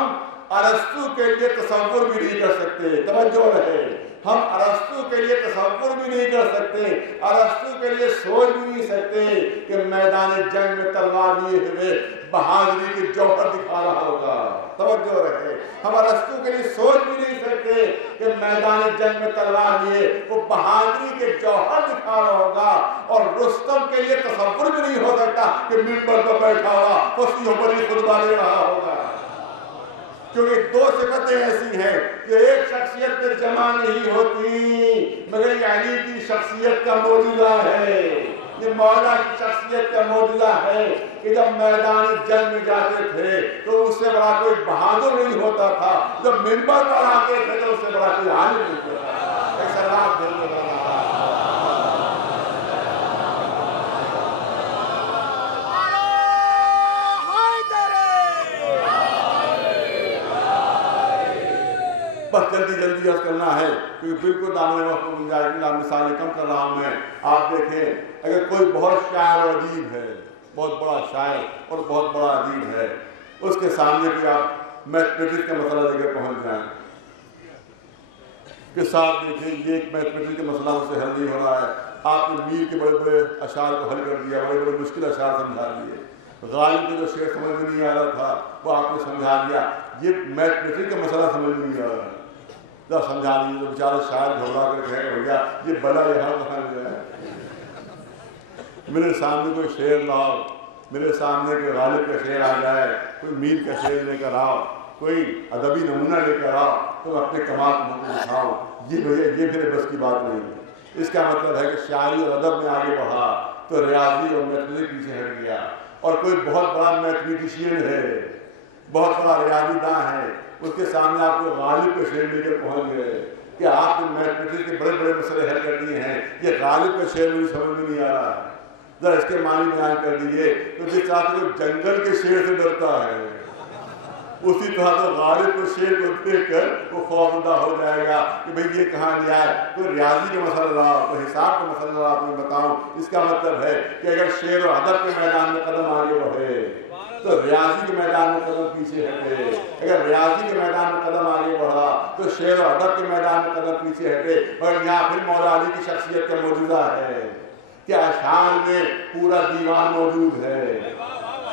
ارسطو کے لیے تصور بھی نہیں کر سکتے، توجہ رہے، ہم ارسطو کے لیے تصور بھی نہیں کر سکتے، ارسطو کے لیے سوچ بھی نہیں سکتے کہ میدان جنگ میں تلوار لیے ہوئے بہادری کی جوہر دکھا رہا ہوگا، توجہ رہے، ہم ارسطو کے لیے سوچ بھی نہیں سکتے کہ میدان جنگ میں تلوار لیے وہ بہادری کے جوہر دکھا رہا ہوگا، اور رستم کے لیے تصور بھی نہیں ہو سکتا کہ منبر پر بیٹھا ہوا فصیح و بلیغ خطبہ دے رہا ہوگا، کیونکہ دو صفتیں ایسی ہیں کہ ایک شخصیت میں جمع نہیں ہوتی، مگر یہ علی کی شخصیت کا معجزہ ہے، یہ مولا کی شخصیت کا معجزہ ہے کہ جب میدان جنگ میں جاتے تھے تو اس سے بڑا کوئی بہادر نہیں ہوتا تھا، جب منبر پر آتے تھے تو اس سے بڑا کوئی عالم نہیں ہوتا تھا۔ ایک سلام دل میں بنا بس جلدی عرض کرنا ہے کیونکہ بالکل دامن وقت کو گنجائش میں مثالیں کم کر رہا ہوں میں۔ آپ دیکھیں اگر کوئی بہت شاعر اور ادیب ہے، بہت بڑا شاعر اور بہت بڑا ادیب ہے، اس کے سامنے بھی آپ میتھمیٹکس کا مسئلہ لے کر پہنچ جائیں کہ صاحب دیکھیں یہ ایک میتھمیٹکس کا مسئلہ مجھ سے حل نہیں ہو رہا ہے، آپ نے میر کے بڑے بڑے اشعار کو حل کر دیا، بڑے بڑے مشکل اشعار سمجھا دیے، غالب کو جو شعر سمجھ میں نہیں آ رہا تھا وہ آپ نے سمجھا دیا، یہ میتھمیٹکس کا مسئلہ سمجھ میں نہیں آ رہا ہے، ذرا سمجھا دیجیے۔ تو بیچارہ شاعر گھبرا کر کہے بھیا یہ بلا یہاں کہاں گیا ہے، میرے سامنے کوئی شعر لاؤ، میرے سامنے کوئی غالب کا شعر آ جائے، کوئی میر کا شعر لے کر آؤ، کوئی ادبی نمونہ لے کر آؤ تو میں اپنے کمال کو دکھاؤں، یہ میرے بس کی بات نہیں ہے۔ اس کا مطلب ہے کہ شاعری اور ادب میں آگے بڑھا تو ریاضی اور میتھمیٹکس پیچھے ہٹ گیا، اور کوئی بہت بڑا میتھمیٹیشین ہے، بہت بڑا ریاضی داں ہے، اس کے سامنے آپ کو غالب کا شعر لے کر پہنچ گئے کہ آپ نے میتھمیٹکس کے بڑے بڑے مسئلے حل کر دیے ہیں، یہ غالب کا شعر مجھے سمجھ میں نہیں آ رہا ہے، ذرا اس کے معنی بیان کر دیجئے۔ تو جس طرح سے کوئی جنگل کے شیر سے ڈرتا ہے، اسی طرح تو غالب کو شیر کو دیکھ کر وہ خوفزدہ ہو جائے گا کہ بھئی یہ کہاں لیا ہے، کوئی ریاضی کا مسئلہ لاؤ، کوئی حساب کا مسئلہ لاؤ، آپ میں بتاؤں۔ اس کا مطلب ہے کہ اگر شعر و ادب کے میدان میں قدم آگے بڑھے تو ریاضی کے میدان میں قدم پیچھے ہٹے، اگر ریاضی کے میدان میں قدم آگے بڑھا تو شعر و ادب کے میدان میں قدم پیچھے ہٹے۔ اور یہاں پھر مولا علی کی شخصیت کا معجزہ ہے کہ اشعار میں پورا دیوان موجود ہے،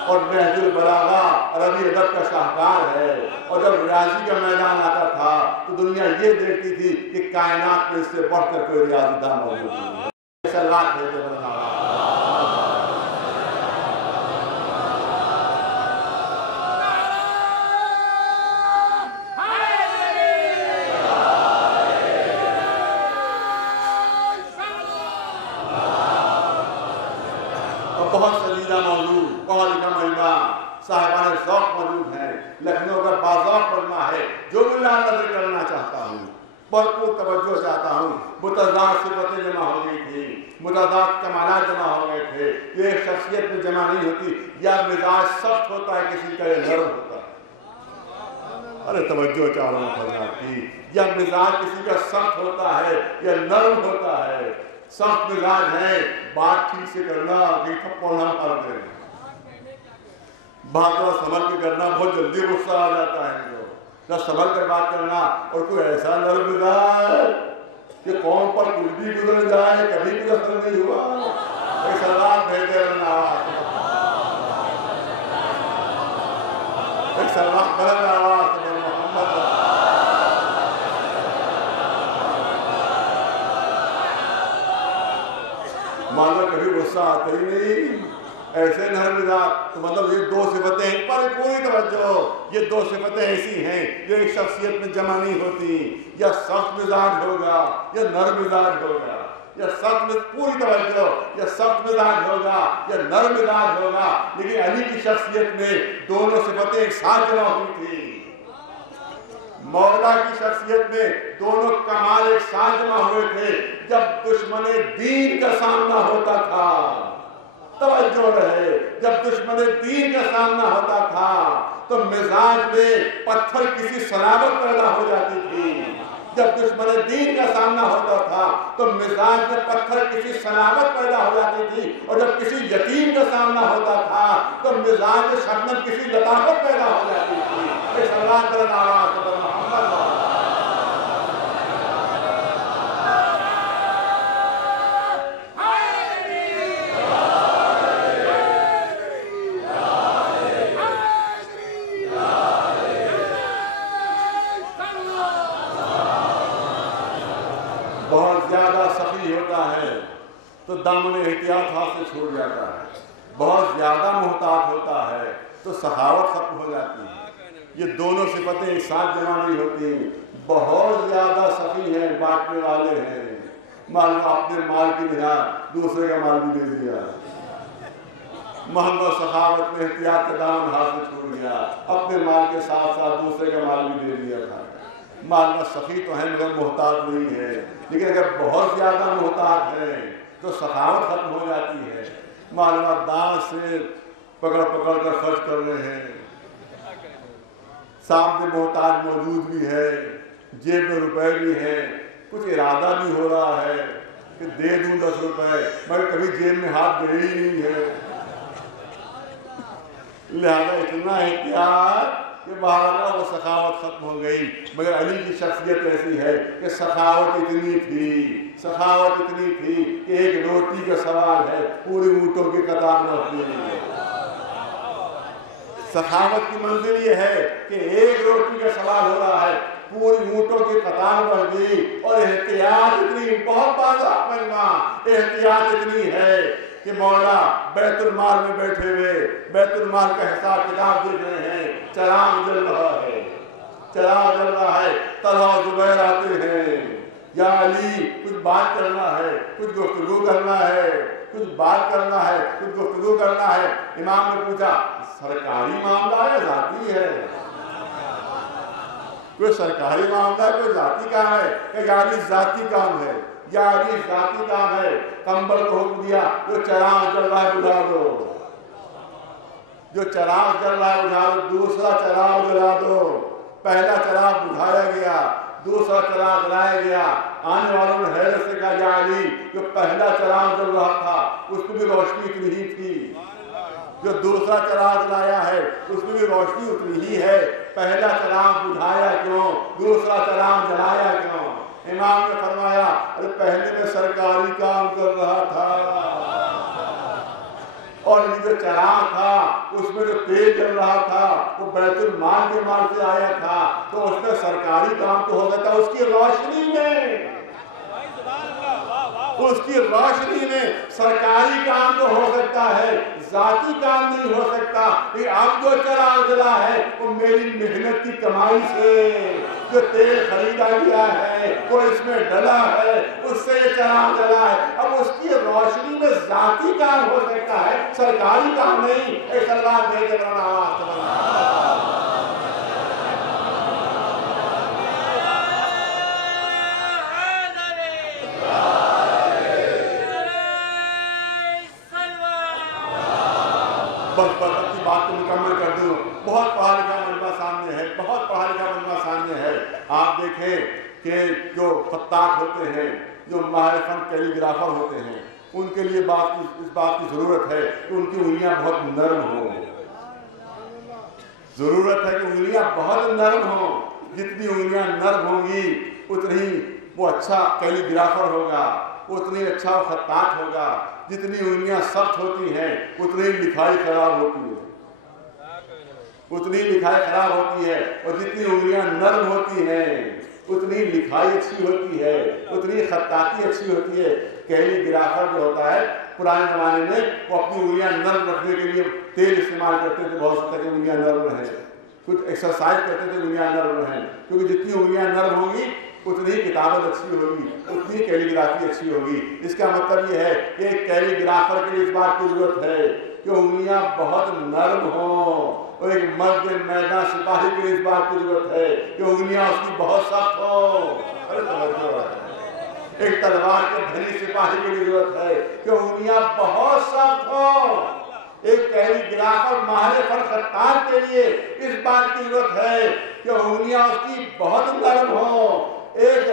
اور نہج البلاغہ عربی ادب کا شاہکار ہے، اور جب ریاضی کا میدان آتا تھا تو دنیا یہ دیکھتی تھی کہ کائنات میں اس سے بڑھ کر کوئی ریاضی داں موجود نہیں ہے۔ بہت سنجیدہ موضوع، بہت لکھا مجمع، صاحبان ذوق موجود ہیں، لکھنؤ کا باذوق مجمع ہے، جو بھی میں نظر کرنا چاہتا ہوں، بھرپور توجہ چاہتا ہوں۔ متضاد صفتیں جمع ہو گئی تھی، متضاد کمالات جمع ہو گئے تھے، یہ ایک شخصیت میں جمع نہیں ہوتی۔ یا مزاج سخت ہوتا ہے کسی کا، یہ نرم ہوتا ہے، ارے توجہ چاہ رہا ہوں حضرات کی، یا مزاج کسی کا سخت ہوتا ہے یا نرم ہوتا ہے۔ سخت مزاج ہے، بات ٹھیک سے کرنا، کہیں تھپڑ نہ مار دیں، بات تھوڑا سنبھل کے کرنا، بہت جلدی غصہ آ جاتا ہے جو سنبھل کر بات کرنا۔ اور کوئی ایسا نرم مزاج کہ قوم پر کچھ بھی گزر جائے، کبھی کوئی اثر نہیں ہوا، ایک سلوات بھیجتے رہنا، ایک سلوات بلند آواز محمد۔ مانو کبھی غصہ آتا ہی نہیں، ایسے نرم مزاج، تو مطلب یہ دو صفتیں ایک پر پوری توجہ، یہ دو صفتیں ایسی ہیں جو ایک شخصیت میں جمع نہیں ہوتی، یا سخت مزاج ہوگا یا نرم مزاج ہوگا، یا سخت میں پوری توجہ، یا سخت مزاج ہوگا یا نرم مزاج ہوگا۔ لیکن علی کی شخصیت میں دونوں صفتیں ایک ساتھ جمع ہوئی تھی، مولا کی شخصیت میں دونوں کمال ایک ساتھ جمع ہوئے تھے۔ جب دشمن دین کا سامنا ہوتا تھا، توجہ رہے، جب دشمن دین کا سامنا ہوتا تھا تو مزاج میں پتھر کسی صلابت پیدا ہو جاتی تھی، جب دشمن دین کا سامنا ہوتا تھا تو مزاج میں پتھر کسی صلابت پیدا ہو جاتی تھی، اور جب کسی یتیم کا سامنا ہوتا تھا تو مزاج میں شبنم کسی لطافت پیدا ہو جاتی تھی۔ ایک سلوات بلند آواز سے محمد۔ بہت زیادہ سخی ہوتا ہے تو دامن احتیاط ہاتھ سے چھوٹ جاتا ہے، بہت زیادہ محتاط ہوتا ہے تو سخاوت ختم ہو جاتی ہے۔ یہ دونوں صفتیں ایک ساتھ جمع نہیں ہوتی۔ بہت زیادہ سخی ہیں، بانٹنے والے ہیں، معلوم اپنے مال کی بنا دوسرے کا مال بھی دے دیا، محمد و سخاوت میں احتیاط کا دامن ہاتھ سے چھوٹ گیا، اپنے مال کے ساتھ ساتھ دوسرے کا مال بھی دے دیا تھا۔ معلوم سخی تو ہے مگر محتاط نہیں ہے، لیکن اگر بہت زیادہ محتاط ہے تو سخاوت ختم ہو جاتی ہے۔ معلوم دان سے پکڑ پکڑ کر خرچ کر رہے ہیں، سامنے محتاج موجود بھی ہے، جیب میں روپے بھی ہیں، کچھ ارادہ بھی ہو رہا ہے کہ دے دوں 10 روپے، مگر کبھی جیب میں ہاتھ گئے ہی نہیں ہے، لہذا اتنا احتیاط کہ بہرحال وہ سخاوت ختم ہو گئی، مگر علی کی شخصیت ایسی ہے کہ سخاوت اتنی تھی کہ ایک روٹی کا سوال ہے پوری اونٹوں کی قطار میں ہے۔ سخاوت کی منزل یہ ہے کہ ایک روٹی کا سوال ہو رہا ہے، پوری اونٹوں کی قطار بڑھ گئی، اور احتیاط اتنی، بہت بازار مجمع احتیاط اتنی ہے کہ مولا بیت المال میں بیٹھے ہوئے بیت المال کا حساب کتاب دیکھ رہے ہیں، چراغ جل رہا ہے، طلحہ و زبیر آتے ہیں، یا علی کچھ بات کرنا ہے، کچھ گفتگو کرنا ہے، کچھ بات کرنا ہے، کچھ گفتگو کرنا ہے۔ امام نے پوچھا سرکاری معاملہ ہے ذاتی ہے؟ کوئی سرکاری معاملہ ہے، کوئی ذاتی کام ہے؟ کہ یعنی ذاتی کام ہے، یعنی ذاتی کام ہے۔ کمبل کو حکم دیا جو چراغ جل رہا ہے بجھا دو، جو چراغ جل رہا ہے بجھا دو، دوسرا چراغ جلا دو۔ پہلا چراغ بجھایا گیا، دوسرا چراغ جلایا گیا۔ آنے والوں نے حیرت سے کہا یا علی جو پہلا چراغ جل رہا تھا اس میں بھی روشنی اتنی ہی تھی، جو دوسرا چراغ جلایا ہے اس میں بھی روشنی اتنی ہی ہے، پہلا چراغ بجھایا کیوں، دوسرا چراغ جلایا کیوں؟ امام نے فرمایا ارے پہلے میں سرکاری کام کر رہا تھا، اور یہ جو چراغ تھا اس میں جو تیل جل رہا تھا وہ بیت المال کے مال سے آیا تھا، تو اس میں سرکاری کام تو ہو سکتا ہے، اس کی روشنی میں سرکاری کام تو ہو سکتا ہے، ذاتی کام نہیں ہو سکتا۔ کہ اب جو چراغ جلا ہے وہ میری محنت کی کمائی سے جو تیل خریدا گیا ہے وہ اس میں ڈلا ہے، اس سے یہ چراغ جلا ہے۔ اب اس کی روشنی میں ذاتی کام ہو سکتا ہے، سرکاری کام نہیں۔ ایک اللہ دے دے بس اپنی بات کو مکمل کر دوں۔ بہت پڑھا لکھا مجمع سامنے ہے، آپ دیکھیں کہ جو خطاط ہوتے ہیں، جو ماہر فن کیلی گرافر ہوتے ہیں، ان کے لیے اس بات کی ضرورت ہے کہ ان کی انگلیاں بہت نرم ہوں، ضرورت ہے کہ انگلیاں بہت نرم ہوں۔ جتنی انگلیاں نرم ہوں گی اتنی وہ اچھا کیلی گرافر ہوگا، اتنی اچھا خطاط ہوگا۔ جتنی انگلیاں سخت ہوتی ہیں اتنی لکھائی خراب ہوتی ہے، اور جتنی انگلیاں نرم ہوتی ہیں اتنی لکھائی اچھی ہوتی ہے، اتنی خطاطی اچھی ہوتی ہے۔ کیلی گرافر جو ہوتا ہے پرانے زمانے میں وہ اپنی انگلیاں نرم رکھنے کے لیے تیل استعمال کرتے تھے، بہت سے انگلیاں نرم رہیں، کچھ ایکسرسائز کرتے تھے انگلیاں نرم رہیں، کیونکہ جتنی انگلیاں نرم ہوں گی اتنی کتابت اچھی ہوگی، اتنی کیلی گرافی اچھی ہوگی۔ اس کا مطلب یہ ہے کہ ایک کیلی گرافر کے لیے اس بات کی ضرورت ہے کہ انگلیاں بہت نرم ہوں، اور ایک مرد میدان سپاہی کے لیے اس بات کی ضرورت ہے کہ انگلیاں اس کی بہت سخت ہوں۔ ایک تلوار کے دھنی سپاہی کے لیے ضرورت ہے کہ انگلیاں بہت سخت ہوں۔ ایک کیلی گرافر ماہر فن خطاط کے لیے اس بات کی ضرورت ہے کہ انگلیاں اس کی بہت نرم ہوں۔ ایک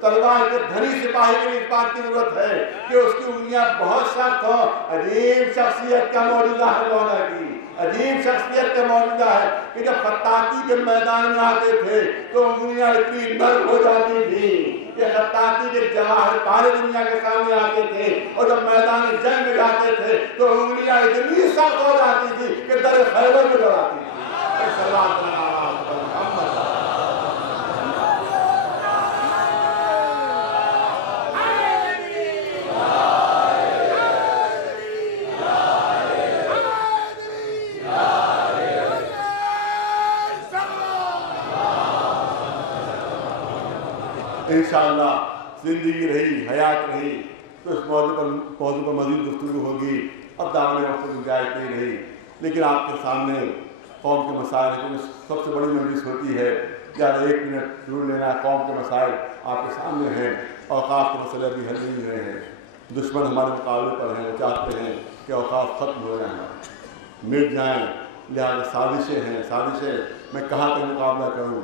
تلوار کے دھنی سپاہی کے لیے اس بات کی ضرورت ہے کہ اس کی انگلیاں بہت سخت ہوں۔ عجیب شخصیت کا معجزہ ہے مولا کی، عجیب شخصیت کا معجزہ ہے کہ جب خطاطی کے میدان میں آتے تھے تو انگلیاں اتنی نرم ہو جاتی تھی کہ خطاطی کے جواہر پارے دنیا کے سامنے آتے تھے، اور جب میدان جنگ میں جاتے تھے تو انگلیاں اتنی سخت ہو جاتی تھی کہ در خیبر میں ڈراتی تھی۔ انشاءاللہ زندگی رہی، حیات رہی تو اس موضوع پر مزید گفتگو ہوگی۔ اب دامن وقت کی گنجائش نہیں رہی، لیکن آپ کے سامنے قوم کے مسائل کی سب سے بڑی مجلس ہوتی ہے، یار 1 منٹ ضرور لینا ہے۔ قوم کے مسائل آپ کے سامنے ہیں، اوقاف کے مسئلے بھی حل نہیں ہوئے ہیں، دشمن ہمارے مقابلے پر ہیں، وہ چاہتے ہیں کہ اوقاف ختم ہو جائیں، مٹ جائیں، لہٰذا سازشیں ہیں، میں کہاں تک مقابلہ کروں،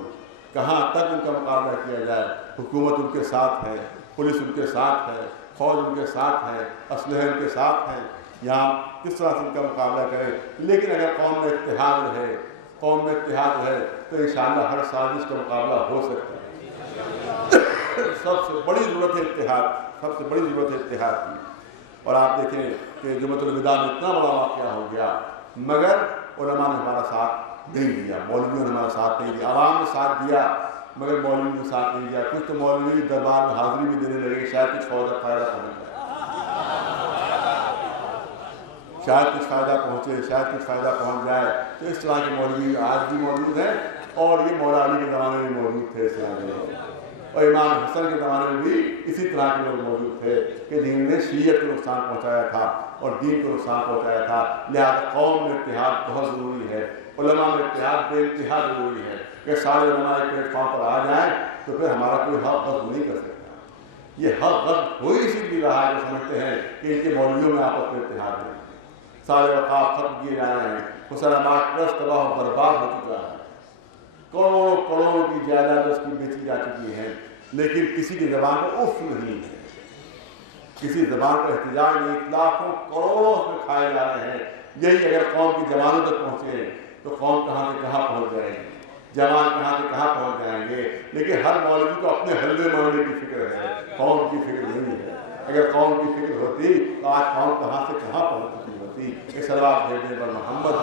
کہاں تک ان کا مقابلہ کیا جائے۔ حکومت ان کے ساتھ ہے، پولیس ان کے ساتھ ہے، فوج ان کے ساتھ ہے، اسلحے ان کے ساتھ ہیں، یہاں کس طرح سے ان کا مقابلہ کریں۔ لیکن اگر قوم میں اتحاد رہے، قوم میں اتحاد ہے تو انشاءاللہ ہر سازش کا مقابلہ ہو سکتا ہے۔ سب سے بڑی ضرورت ہے اتحاد، سب سے بڑی ضرورت ہے اتحاد کی۔ اور آپ دیکھیں کہ جمعۃ الوداع میں اتنا بڑا واقعہ ہو گیا، مگر علماء نے ہمارا ساتھ نہیں دیا، مولویوں نے ہمارا ساتھ نہیں دیا، عوام نے ساتھ دیا مگر مولوی نے ساتھ نہیں دیا۔ کچھ تو مولوی دربار میں حاضری بھی دینے لگے، شاید کچھ فائدہ پہنچ جائے، شاید کچھ فائدہ پہنچے، شاید کچھ فائدہ پہنچ جائے۔ تو اس طرح کے مولوی آج بھی موجود ہیں، اور یہ مولا علی کے زمانے میں موجود تھے اس طرح کے لوگ، اور امام حسن کے زمانے میں بھی اسی طرح کے لوگ موجود تھے کہ جن نے شیعت کو نقصان پہنچایا تھا اور دین کو نقصان پہنچایا تھا۔ لہذا قوم میں اتحاد بہت ضروری ہے، علماء میں اتحاد بے انتہا ضروری ہے کہ سارے علماء ایک پلیٹ فارم پر آ جائیں تو پھر ہمارا کوئی حق غصب نہیں کر سکتا۔ یہ حق غصب ہو ہی اسی لیے رہا ہے کہ سمجھتے ہیں کہ ان کے مولویوں میں آپس میں اتحاد ہے، سارے اوقاف ختم کیے جا رہے ہیں، حسین آباد ٹرسٹ تباہ و برباد ہو چکا ہے، کروڑوں کروڑوں کی جائیداد اس کی بیچی جا چکی ہے، لیکن کسی کی زبان پر اف نہیں ہے، کسی زبان پر احتجاج نہیں، لاکھوں کروڑوں اس میں کھائے جا رہے ہیں۔ یہی اگر قوم کی زبانوں تک پہنچے تو قوم کہاں سے کہاں پہنچ جائے گی، جوان کہاں سے کہاں پہنچ جائیں گے۔ لیکن ہر مولوی کو اپنے حلوے مانگنے کی فکر ہے، قوم کی فکر نہیں ہے۔ اگر قوم کی فکر ہوتی تو آج قوم کہاں سے کہاں پہنچ چکی ہوتی۔ کہ صلوات بھیجنے پر محمد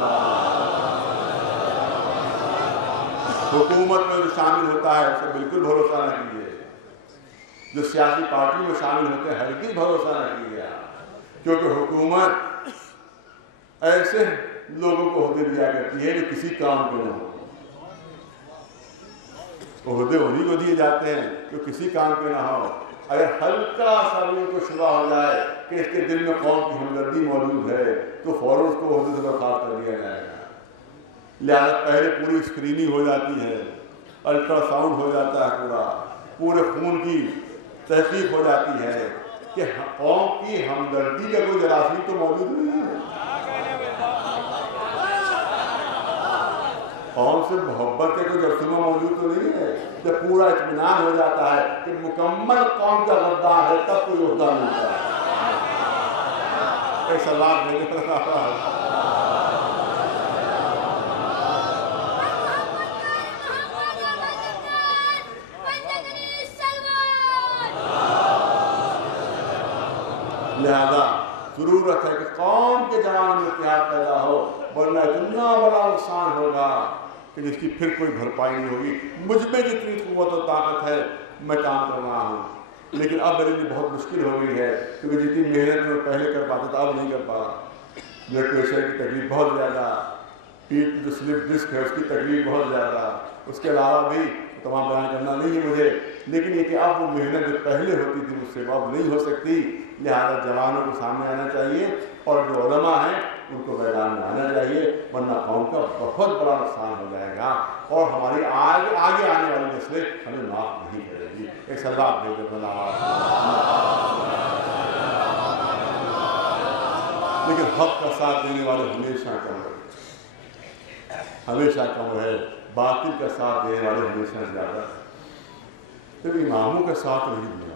حکومت میں جو شامل ہوتا ہے اسے بالکل بھروسہ نہ کیجیے، جو سیاسی پارٹیوں میں شامل ہوتے ہیں ہرگز بھروسہ نہ کیجیے، کیونکہ حکومت ایسے لوگوں کو عہدے دیا کرتی ہے جو کسی کام کو نہ ہو۔ عہدے انہیں کو دیے جاتے ہیں جو کسی کام کے نہ ہو۔ اگر ہلکا سا بھی ان کو شبہ ہو جائے کہ اس کے دل میں قوم کی ہمدردی موجود ہے تو فوراً اس کو عہدے سے برخاست کر دیا جائے گا۔ لہٰذا پہلے پوری اسکریننگ ہو جاتی ہے، الٹرا ساؤنڈ ہو جاتا ہے، پورے خون کی تحقیق ہو جاتی ہے کہ قوم کی ہمدردی کا کوئی جراثیم تو موجود نہیں ہے، قوم سے محبت کے کوئی جرثومہ موجود تو نہیں ہے۔ جب پورا اطمینان ہو جاتا ہے کہ مکمل قوم کا غدار ہے تب کوئی عہدہ ملتا ہے۔ ایک سلام میرے طرف آتا ہے۔ لہذا ضرورت ہے کہ قوم کے جوان میں اتحاد پیدا ہو، ورنہ اتنا بڑا نقصان ہوگا کہ جس کی پھر کوئی بھرپائی نہیں ہوگی۔ مجھ میں جتنی قوت و طاقت ہے میں کام کر رہا ہوں، لیکن اب میرے لیے بہت مشکل ہو گئی ہے کیونکہ جتنی محنت میں پہلے کر پاتا تھا اب نہیں کر پا رہا۔ بلڈ پریشر کی تکلیف بہت زیادہ، پیٹ جو سلپ ڈسک ہے اس کی تکلیف بہت زیادہ، اس کے علاوہ بھی تمام بیان کرنا نہیں ہے مجھے، لیکن یہ کہ اب وہ محنت جو پہلے ہوتی تھی مجھ سے اب نہیں ہو سکتی۔ لہذا جوانوں کو سامنے آنا چاہیے اور جو علماء ہیں ان کو میدان میں آنا چاہیے، ورنہ قوم کا بہت بڑا نقصان ہو جائے گا اور ہماری آگے آنے والی نسلیں ہمیں معاف نہیں کرے گی۔ ایک سلام دے دو لیکن حق کا ساتھ دینے والے ہمیشہ کم رہے، ہمیشہ کم رہے، باطل کا ساتھ دینے والے ہمیشہ زیادہ۔ جب اماموں کا ساتھ نہیں دیا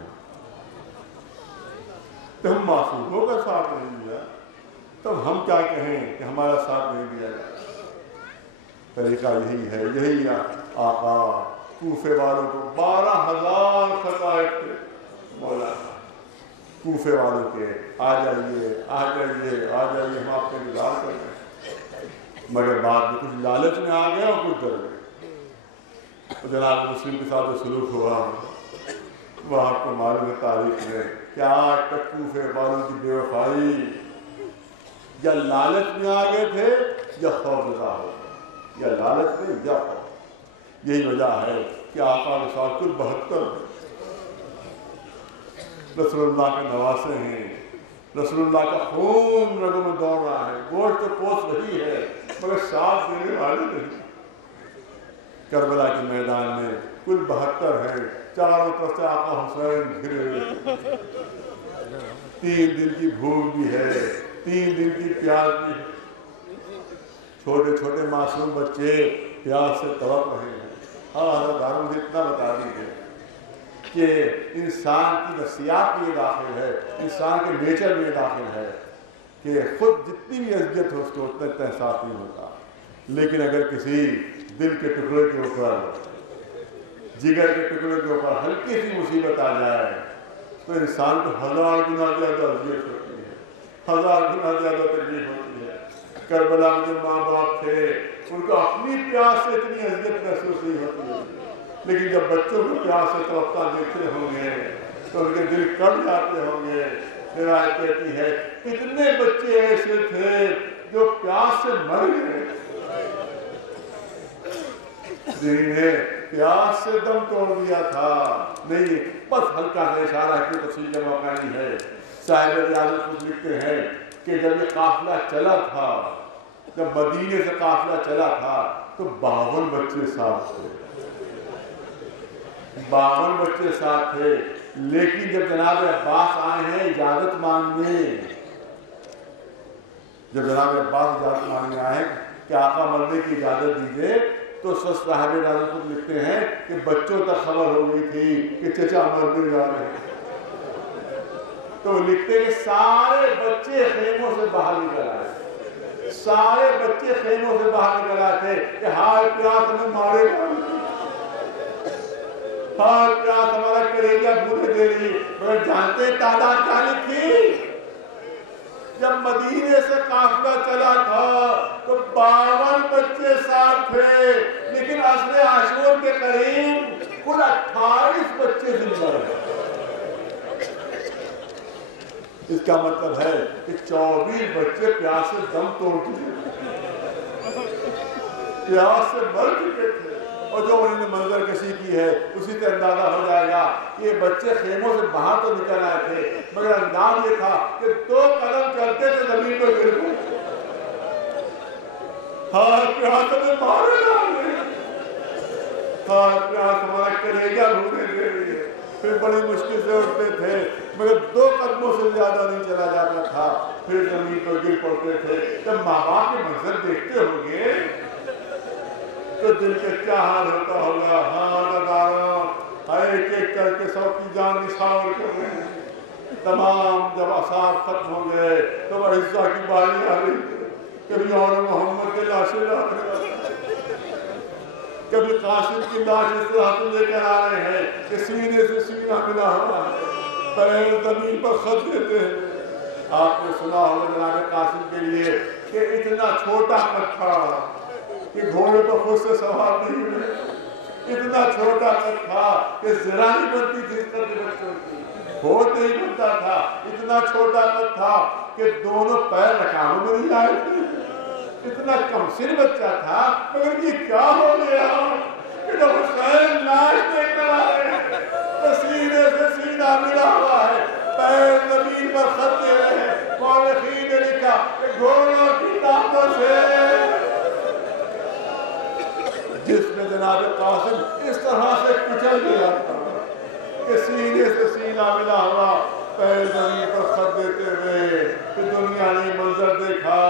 تو ہم معصوموں کا ساتھ نہیں دیا تب ہم کیا کہیں کہ ہمارا ساتھ نہیں دیا جائے۔ طریقہ یہی ہے، یہی آقا کوفے والوں کو 12,000 خطائف تھے مولا کوفے والوں کے، آ جائیے آ جائیے آ جائیے ہم آپ کا انتظار کر رہے ہیں، مگر بعد میں کچھ لالچ میں آ گئے اور کچھ ڈر گئے۔ جناب مسلم کے ساتھ جو سلوک ہوا وہ آپ کو معلوم ہے تاریخ میں کہ آج تک کوفے والوں کی بے وفائی یا لالچ میں آ گئے تھے یا خوف زدہ ہو گئے، یا لالچ میں یا خوف۔ یہی وجہ ہے کہ آقا کے ساتھ کل 72 رسول اللہ کے نواسے ہیں، رسول اللہ کا خون رگوں میں دوڑ رہا ہے، گوشت تو پوس رہی ہے مگر ساتھ دینے والے نہیں۔ کربلا کے میدان میں کل 72 ہیں، چاروں طرف سے آقا حسین گھرے ہوئے، 3 دن کی بھوک بھی ہے، 3 دن کی پیاس بھی ہے، چھوٹے چھوٹے معصوم بچے پیاس سے تڑپ رہے ہیں۔ حضرت داروں مجھے اتنا بتا دیجیے کہ انسان کی نفسیات میں یہ داخل ہے، انسان کے نیچر میں یہ داخل ہے کہ خود جتنی بھی اذیت ہو اس کو اتنا احساس نہیں ہوتا، لیکن اگر کسی دل کے ٹکڑے کے اوپر، جگر کے ٹکڑے کے اوپر ہلکی سی مصیبت آ جائے تو انسان کو 1000 گنا زیادہ اذیت ہوتی ہے، 1000 گنا زیادہ تکلیف ہوتی ہے۔ کربلا میں جو ماں باپ تھے ان کو اپنی پیاس سے اتنی اذیت محسوس نہیں ہوتی ہے، لیکن جب بچوں کو پیاس سے تڑپتا دیکھتے ہوں گے تو ان کے دل کٹ جاتے ہوں گے۔ روایت کہتی ہے کتنے بچے ایسے تھے جو پیاس سے مر گئے، جنہوں نے پیاس سے دم توڑ دیا تھا۔ نہیں، بس ہلکا سا اشارہ کی تفصیل کا موقع نہیں ہے۔ صاحب ریاض خود لکھتے ہیں کہ جب یہ قافلہ چلا تھا، جب مدینے سے قافلہ چلا تھا تو 52 بچے ساتھ تھے، 52 بچے ساتھ تھے۔ لیکن جب جناب عباس آئے ہیں اجازت مانگنے، جب جناب عباس اجازت مانگنے آئے کہ آقا مرنے کی اجازت دیجیے، تو صاحب ریاض خود لکھتے ہیں کہ بچوں تک خبر ہو گئی تھی کہ چچا مرنے جا رہے ہیں۔ تو لکھتے ہیں سارے بچے خیموں سے باہر نکل آئے، سارے بچے خیموں سے باہر نکل آئے تھے کہ ہائے پیاس ہمیں مارے گا، ہائے پیاس ہمارا کلیجہ بھونے دے رہی۔ مگر جانتے ہیں تعداد کیا تھی؟ جب مدینے سے قافلہ چلا تھا تو 52 بچے ساتھ تھے، لیکن عصر عاشور کے قریب کل 28 بچے زندہ رہے۔ اس کا مطلب ہے کہ 24 بچے پیاس سے دم توڑ چکے تھے، پیاس سے مر چکے تھے۔ اور جو انہوں نے منظر کشی کی ہے اسی سے اندازہ ہو جائے گا کہ یہ بچے خیموں سے باہر تو نکل آئے تھے، مگر انداز یہ تھا کہ 2 قدم چلتے تھے زمین پر گر گئے۔ ہاں پیاس ہمیں مارے ڈالے، ہاں پیاس ہمارا کلیجہ بھونے دے رہی ہے۔ پھر بڑی مشکل سے اٹھتے تھے، مگر 2 قدموں سے زیادہ نہیں چلا جاتا تھا، پھر زمین پر گر پڑتے تھے۔ جب ماں باپ کے منظر دیکھتے ہوں گے تو دل کے کیا حال ہوتا ہوگا۔ ہاں نداروں، ایک ایک کر کے سب کی جان نثار کر رہے ہیں۔ تمام جب اعصاب ختم ہو گئے تو عزہ کی باری آ رہی، کبھی اور محمد کے لاشیں لا رہے ہیں، کبھی قاسم کی لاش اس طرح سے لے کر آ رہے ہیں کہ سینے سے سینہ ملا ہوا ہے، پیر زمین پر خط دیتے ہیں۔ آپ نے سنا ہوگا جناب قاسم کے لیے کہ اتنا چھوٹا قد تھا کہ گھوڑے پر خود سے سوار نہیں ہوئے، اتنا چھوٹا قد تھا کہ ذرا نہیں بنتی تھی اس قد کے بچوں کی، ہوٹ نہیں بنتا تھا، اتنا چھوٹا قد تھا کہ دونوں پیر رکابوں میں نہیں آئے تھے، اتنا کم سن بچہ تھا۔ مگر یہ کیا ہو گیا کہ جب حسین لاش دیکھ کر آئے تو سینے سے سینہ ملا ہوا ہے، پیر زمین پر خط دے رہے ہیں۔ مورخین نے لکھا کہ گھوڑوں کی طاقت سے جس میں جناب قاسم اس طرح سے کچل گیا تھا کہ سینے سے سینہ ملا ہوا، پیر زمین پر خط دیتے ہوئے۔ کہ دنیا نے منظر دیکھا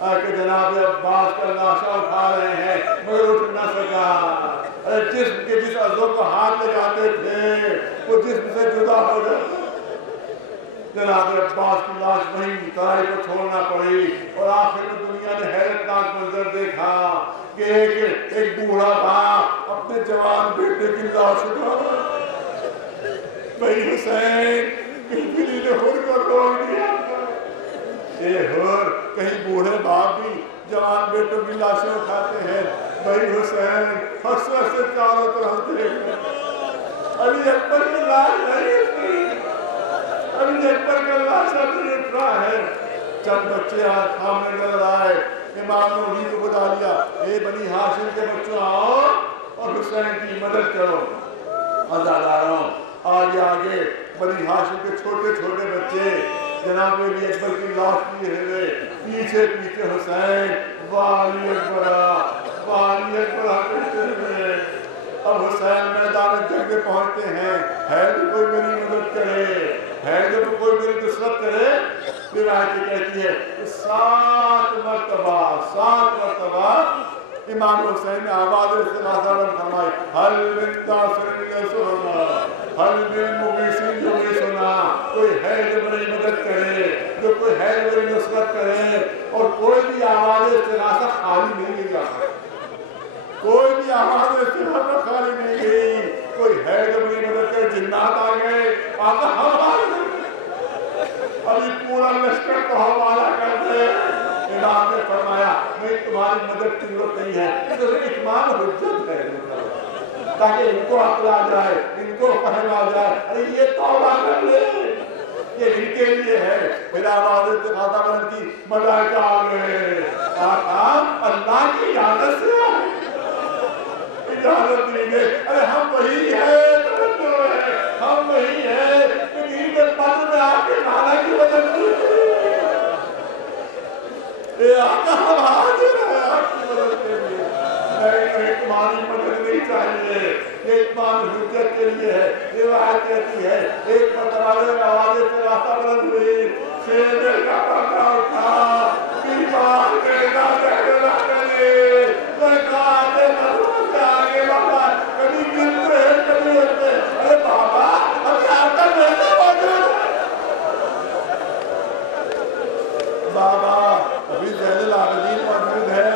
کہ جناب عباس کا لاشا اٹھا رہے ہیں مگر اٹھ نہ سکا۔ جسم کے جس عضو کو ہاتھ لگاتے تھے وہ جسم سے جدا ہو جاتا۔ جناب عباس کی لاش وہیں ترائی کو چھوڑنا پڑی، اور آخر میں دنیا نے حیرتناک منظر دیکھا کہ ایک بوڑھا باپ اپنے جوان بیٹے کی لاش اٹھا رہا ہے۔ بھائی حسین کہیں بلی نے خود کو روک دیا، اے ہور کہیں بوڑھے باپ بھی جوان بیٹوں کی لاشیں اٹھاتے ہیں۔ بھائی حسین حسرت سے چاروں طرف دیکھ، علی اکبر کی لاش نہیں اٹھی، علی اکبر کا لاشا نہیں اٹھ رہا ہے۔ چند بچے ہاتھ سامنے نظر آئے، امام نے انہیں کو بتا دیا، اے بنی ہاشم کے بچوں آؤ اور حسین کی مدد کرو۔ عزاداروں آگے آگے بنی ہاشم کے چھوٹے چھوٹے بچے جناب علی اکبر کی لاش لیے ہوئے، پیچھے پیچھے حسین، علی اکبر علی اکبر کہتے ہوئے۔ اب حسین میدان جنگ میں پہنچتے ہیں، ہے جو کوئی میری مدد کرے، ہے جو کوئی میری نصرت کرے۔ روایت کہتی ہے کہ 7 مرتبہ امام حسین نے آواز سے ناصرن فرمائی، حل من ناصر یسرنا، حل من مغیث یغیثنا، کوئی ہے جو میری مدد کرے، جو کوئی ہے جو میری نصرت کرے. اور کوئی بھی آواز استغاثہ خالی نہیں گئی آقا، کوئی بھی آواز استغاثہ خالی نہیں گئی. کوئی ہے جو میری مدد کرے. جنات آ گئے، آقا ہم آ گئے، ابھی پورا لشکر کو حوالہ کر دے. امام نے فرمایا نہیں تمہاری مدد کی ضرورت نہیں ہے، تو اتمام حجت ہے تاکہ ان کو عقل آ جائے، ان کو فہم آ جائے. ارے یہ توبہ کر لے، یہ ان کے لیے ہے. پھر آواز استغاثہ بلند کی، ملائکہ آ گئے. آقا اللہ کی اجازت سے آئے، اجازت نہیں دے. ارے ہم وہی ہے، ہم وہی ہے کہ عید بدر میں آپ کے نانا کی مدد کی. اے آقا ہم حاضر ہیں آپ کی مدد کے لیے. نہیں تمہاری مدد نہیں چاہیے، یہ اتمام حجت کے لیے ہے. روایت کہتی ہے ایک مرتبہ آواز استغاثہ بلند ہوئی، سینے کا پردہ اٹھا، بیمار بیٹا کہنے لگے زکات مظلوم سے آگے بڑھا، کبھی گرتے ہیں کبھی اٹھتے. ارے بابا ابھی آپ کا بیٹا موجود ہے، بابا ابھی زین العابدین موجود ہے،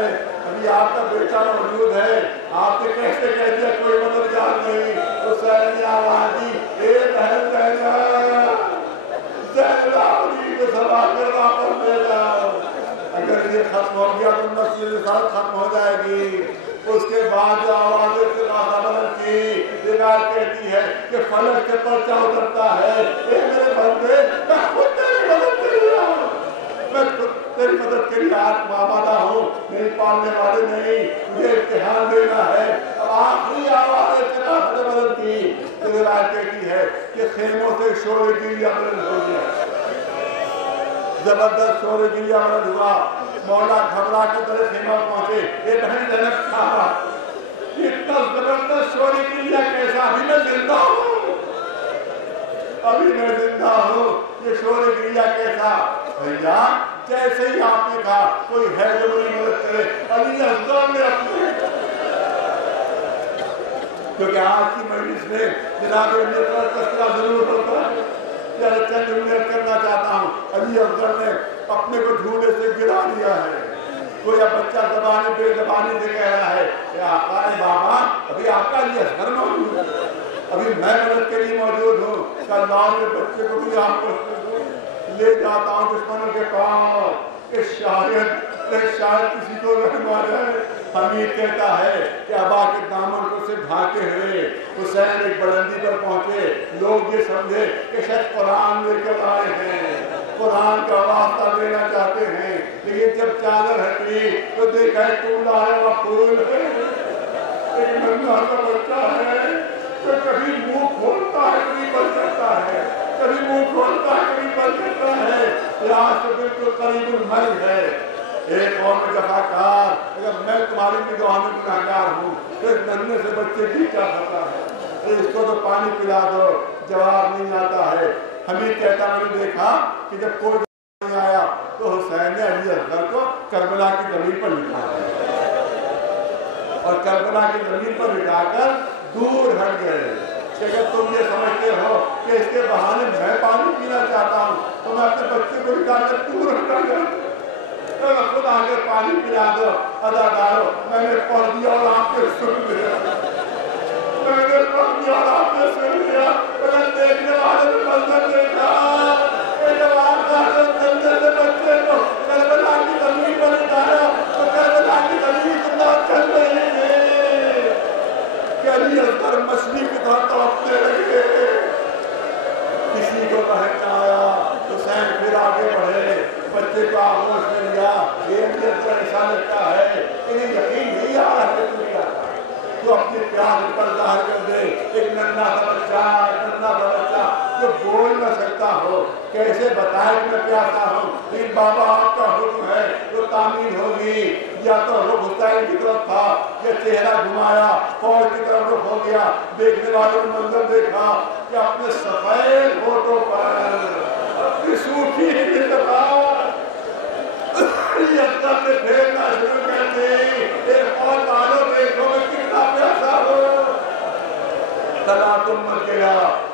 ابھی آپ کا بیٹا موجود ہے. آپ نے کیسے کہہ دیا کوئی مددگار نہیں؟ حسین نے آواز دی، اے بہن زین العابدین کو سوا کر واپس لے جاؤ. اگر یہ ختم ہو گیا تو نسل رسالت ختم ہو جائے گی. اس کے بعد جو آواز استغاثہ بلند کی، روایت کہتی ہے کہ فلک سے پرچہ اترتا ہے. اے میرے بندے میں خود تیری مدد کے لیے آؤں، میں تیری مدد کے لیے آج آمادہ ہوں. نہیں پالنے والے نہیں، مجھے امتحان دینا ہے. آخری آواز استغاثہ بلند کی. روایت کہتی ہے کہ خیموں سے شور گریہ بلند ہو گیا، زبردست شور گریہ بلند ہوا. مولا گھبرا کے تیرے خیمہ پہنچے. اے بہن زینب کہا اتنا زبردست شور گریہ کیسا؟ ابھی میں زندہ ہوں، ابھی میں زندہ ہوں، یہ شور گریہ کیسا؟ بھیا جیسے ہی آپ نے کہا کوئی ہے جو میری مدد کرے، علی اصغر نے اپنے، کیونکہ آج کی مجلس میں جناب علی کا تذکرہ ضرور ہوتا ہے. چند جملے کرنا چاہتا ہوں. علی اصغر نے اپنے کو جھولے سے گرا دیا ہے. کوئی اب بچہ زبان بے زبانی سے کہہ رہا ہے کہ آقا نے بابا ابھی آپ کا علی اصغر موجود ہے، ابھی میں مدد کے لیے موجود ہوں. کل لاؤ میرے بچے کو بھی آپ کو لے جاتا ہوں دشمنوں کے پاس کہ شاید کسی کو رحم آ جائے. حمید کہتا ہے کہ ابا کے دامن کو سے ڈھانکے ہوئے حسین ایک بلندی پر پہنچے. لوگ یہ سمجھے کہ شاید قرآن لے کر آئے ہیں، قرآن کا واسطہ دینا چاہتے ہیں. لیکن جب چادر ہٹی تو دیکھا ہے ٹولا ہے وہ پھول ہے، ایک ننھا سا بچہ ہے جو کبھی منہ کھولتا ہے کبھی بند کرتا ہے، کبھی منہ کھولتا ہے کبھی بند کرتا ہے. آج تو بالکل قریب المرگ ہے. ایک قوم جفاکار، اگر میں تمہاری نگاہ میں گناہگار ہوں تو ایک ننھے سے بچے کی کیا خطا ہے؟ اس کو تو پانی پلا دو، جواب نہیں آتا ہے. حمید کہتا میں نے دیکھا کہ جب کوئی نہیں آیا تو حسین نے علی اصغر کو کربلا کی زمین پر لٹا دیا اور کربلا کی زمین پر لٹا کر دور ہٹ گئے. کہ اگر تم یہ سمجھتے ہو کہ اس کے بہانے میں پانی پینا چاہتا ہوں تو میں اپنے بچے کو لٹا کر دور ہٹا جاتا ہوں. خود آ کر پانی پلا دو. اداکارو میں نے پڑھ دیا اور آپ نے سن لیا، میں نے پڑھ دیا اور آپ نے سن لیا. اگر دیکھنے والے نے منظر دیکھا کہ جب آپ نے ننھے سے بچے کو کربلا کی زمین پر لٹایا تو کربلا کی زمین اتنا چل رہی تھی کہ علی اصغر مچھلی کی طرح تڑپنے لگے. کسی کو رحم نہ آیا. حسین پھر آگے بڑھے، بچے کو آغوش میں لیا. یہ اندر کا ایسا لگتا ہے انہیں یقین نہیں آ رہا کہ تو کیا تو اپنے پیار پر ظاہر کر دے. ایک ننھا سا بچہ جو بول نہ سکتا ہو کیسے بتائے کہ میں پیاسا ہوں. لیکن بابا آپ کا حکم ہے تو تعمیر ہوگی. یا تو رخ حسین کی طرف تھا یا چہرہ گھمایا فوج کی طرف رخ ہو گیا. دیکھنے والوں نے منظر دیکھا کہ اپنے سفید ہونٹوں پر اپنی سوکھی علی اصغر نے پھیرنا شروع کر دی. ایک اور والوں دیکھو میں کتنا پیاسا ہوں. تلا تم مر گیا.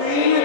3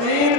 3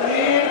3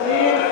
3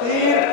3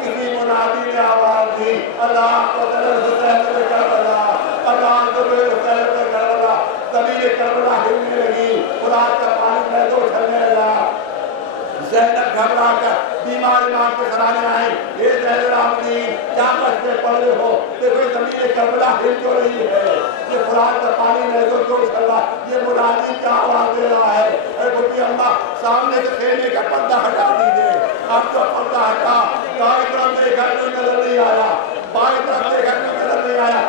کسی منادی نے آواز دی اللہ قتل حسین بن کربلا، اللہ قتل حسین بن کربلا، زمین کربلا ہلنے لگی، فرات کا پانی میں تو اچھلنے لگا۔ زینب گھبرا کر بیمار امام کے سرانے آئے، یہ زین العابدین کیا مسئلے پڑھ رہے ہو؟ دیکھو زمین کربلا ہل جو رہی ہے، یہ فرات کا پانی میں تو اچھل رہا، یہ منادی کیا آواز دے رہا ہے؟ اے بھٹی اللہ سامنے سے خیمے کا پردہ ہٹا دیجئے۔ اب تو پردہ ہٹا، دائیں طرف دیکھا کوئی نظر نہیں آیا، بائیں طرف دیکھا کوئی نظر نہیں آیا،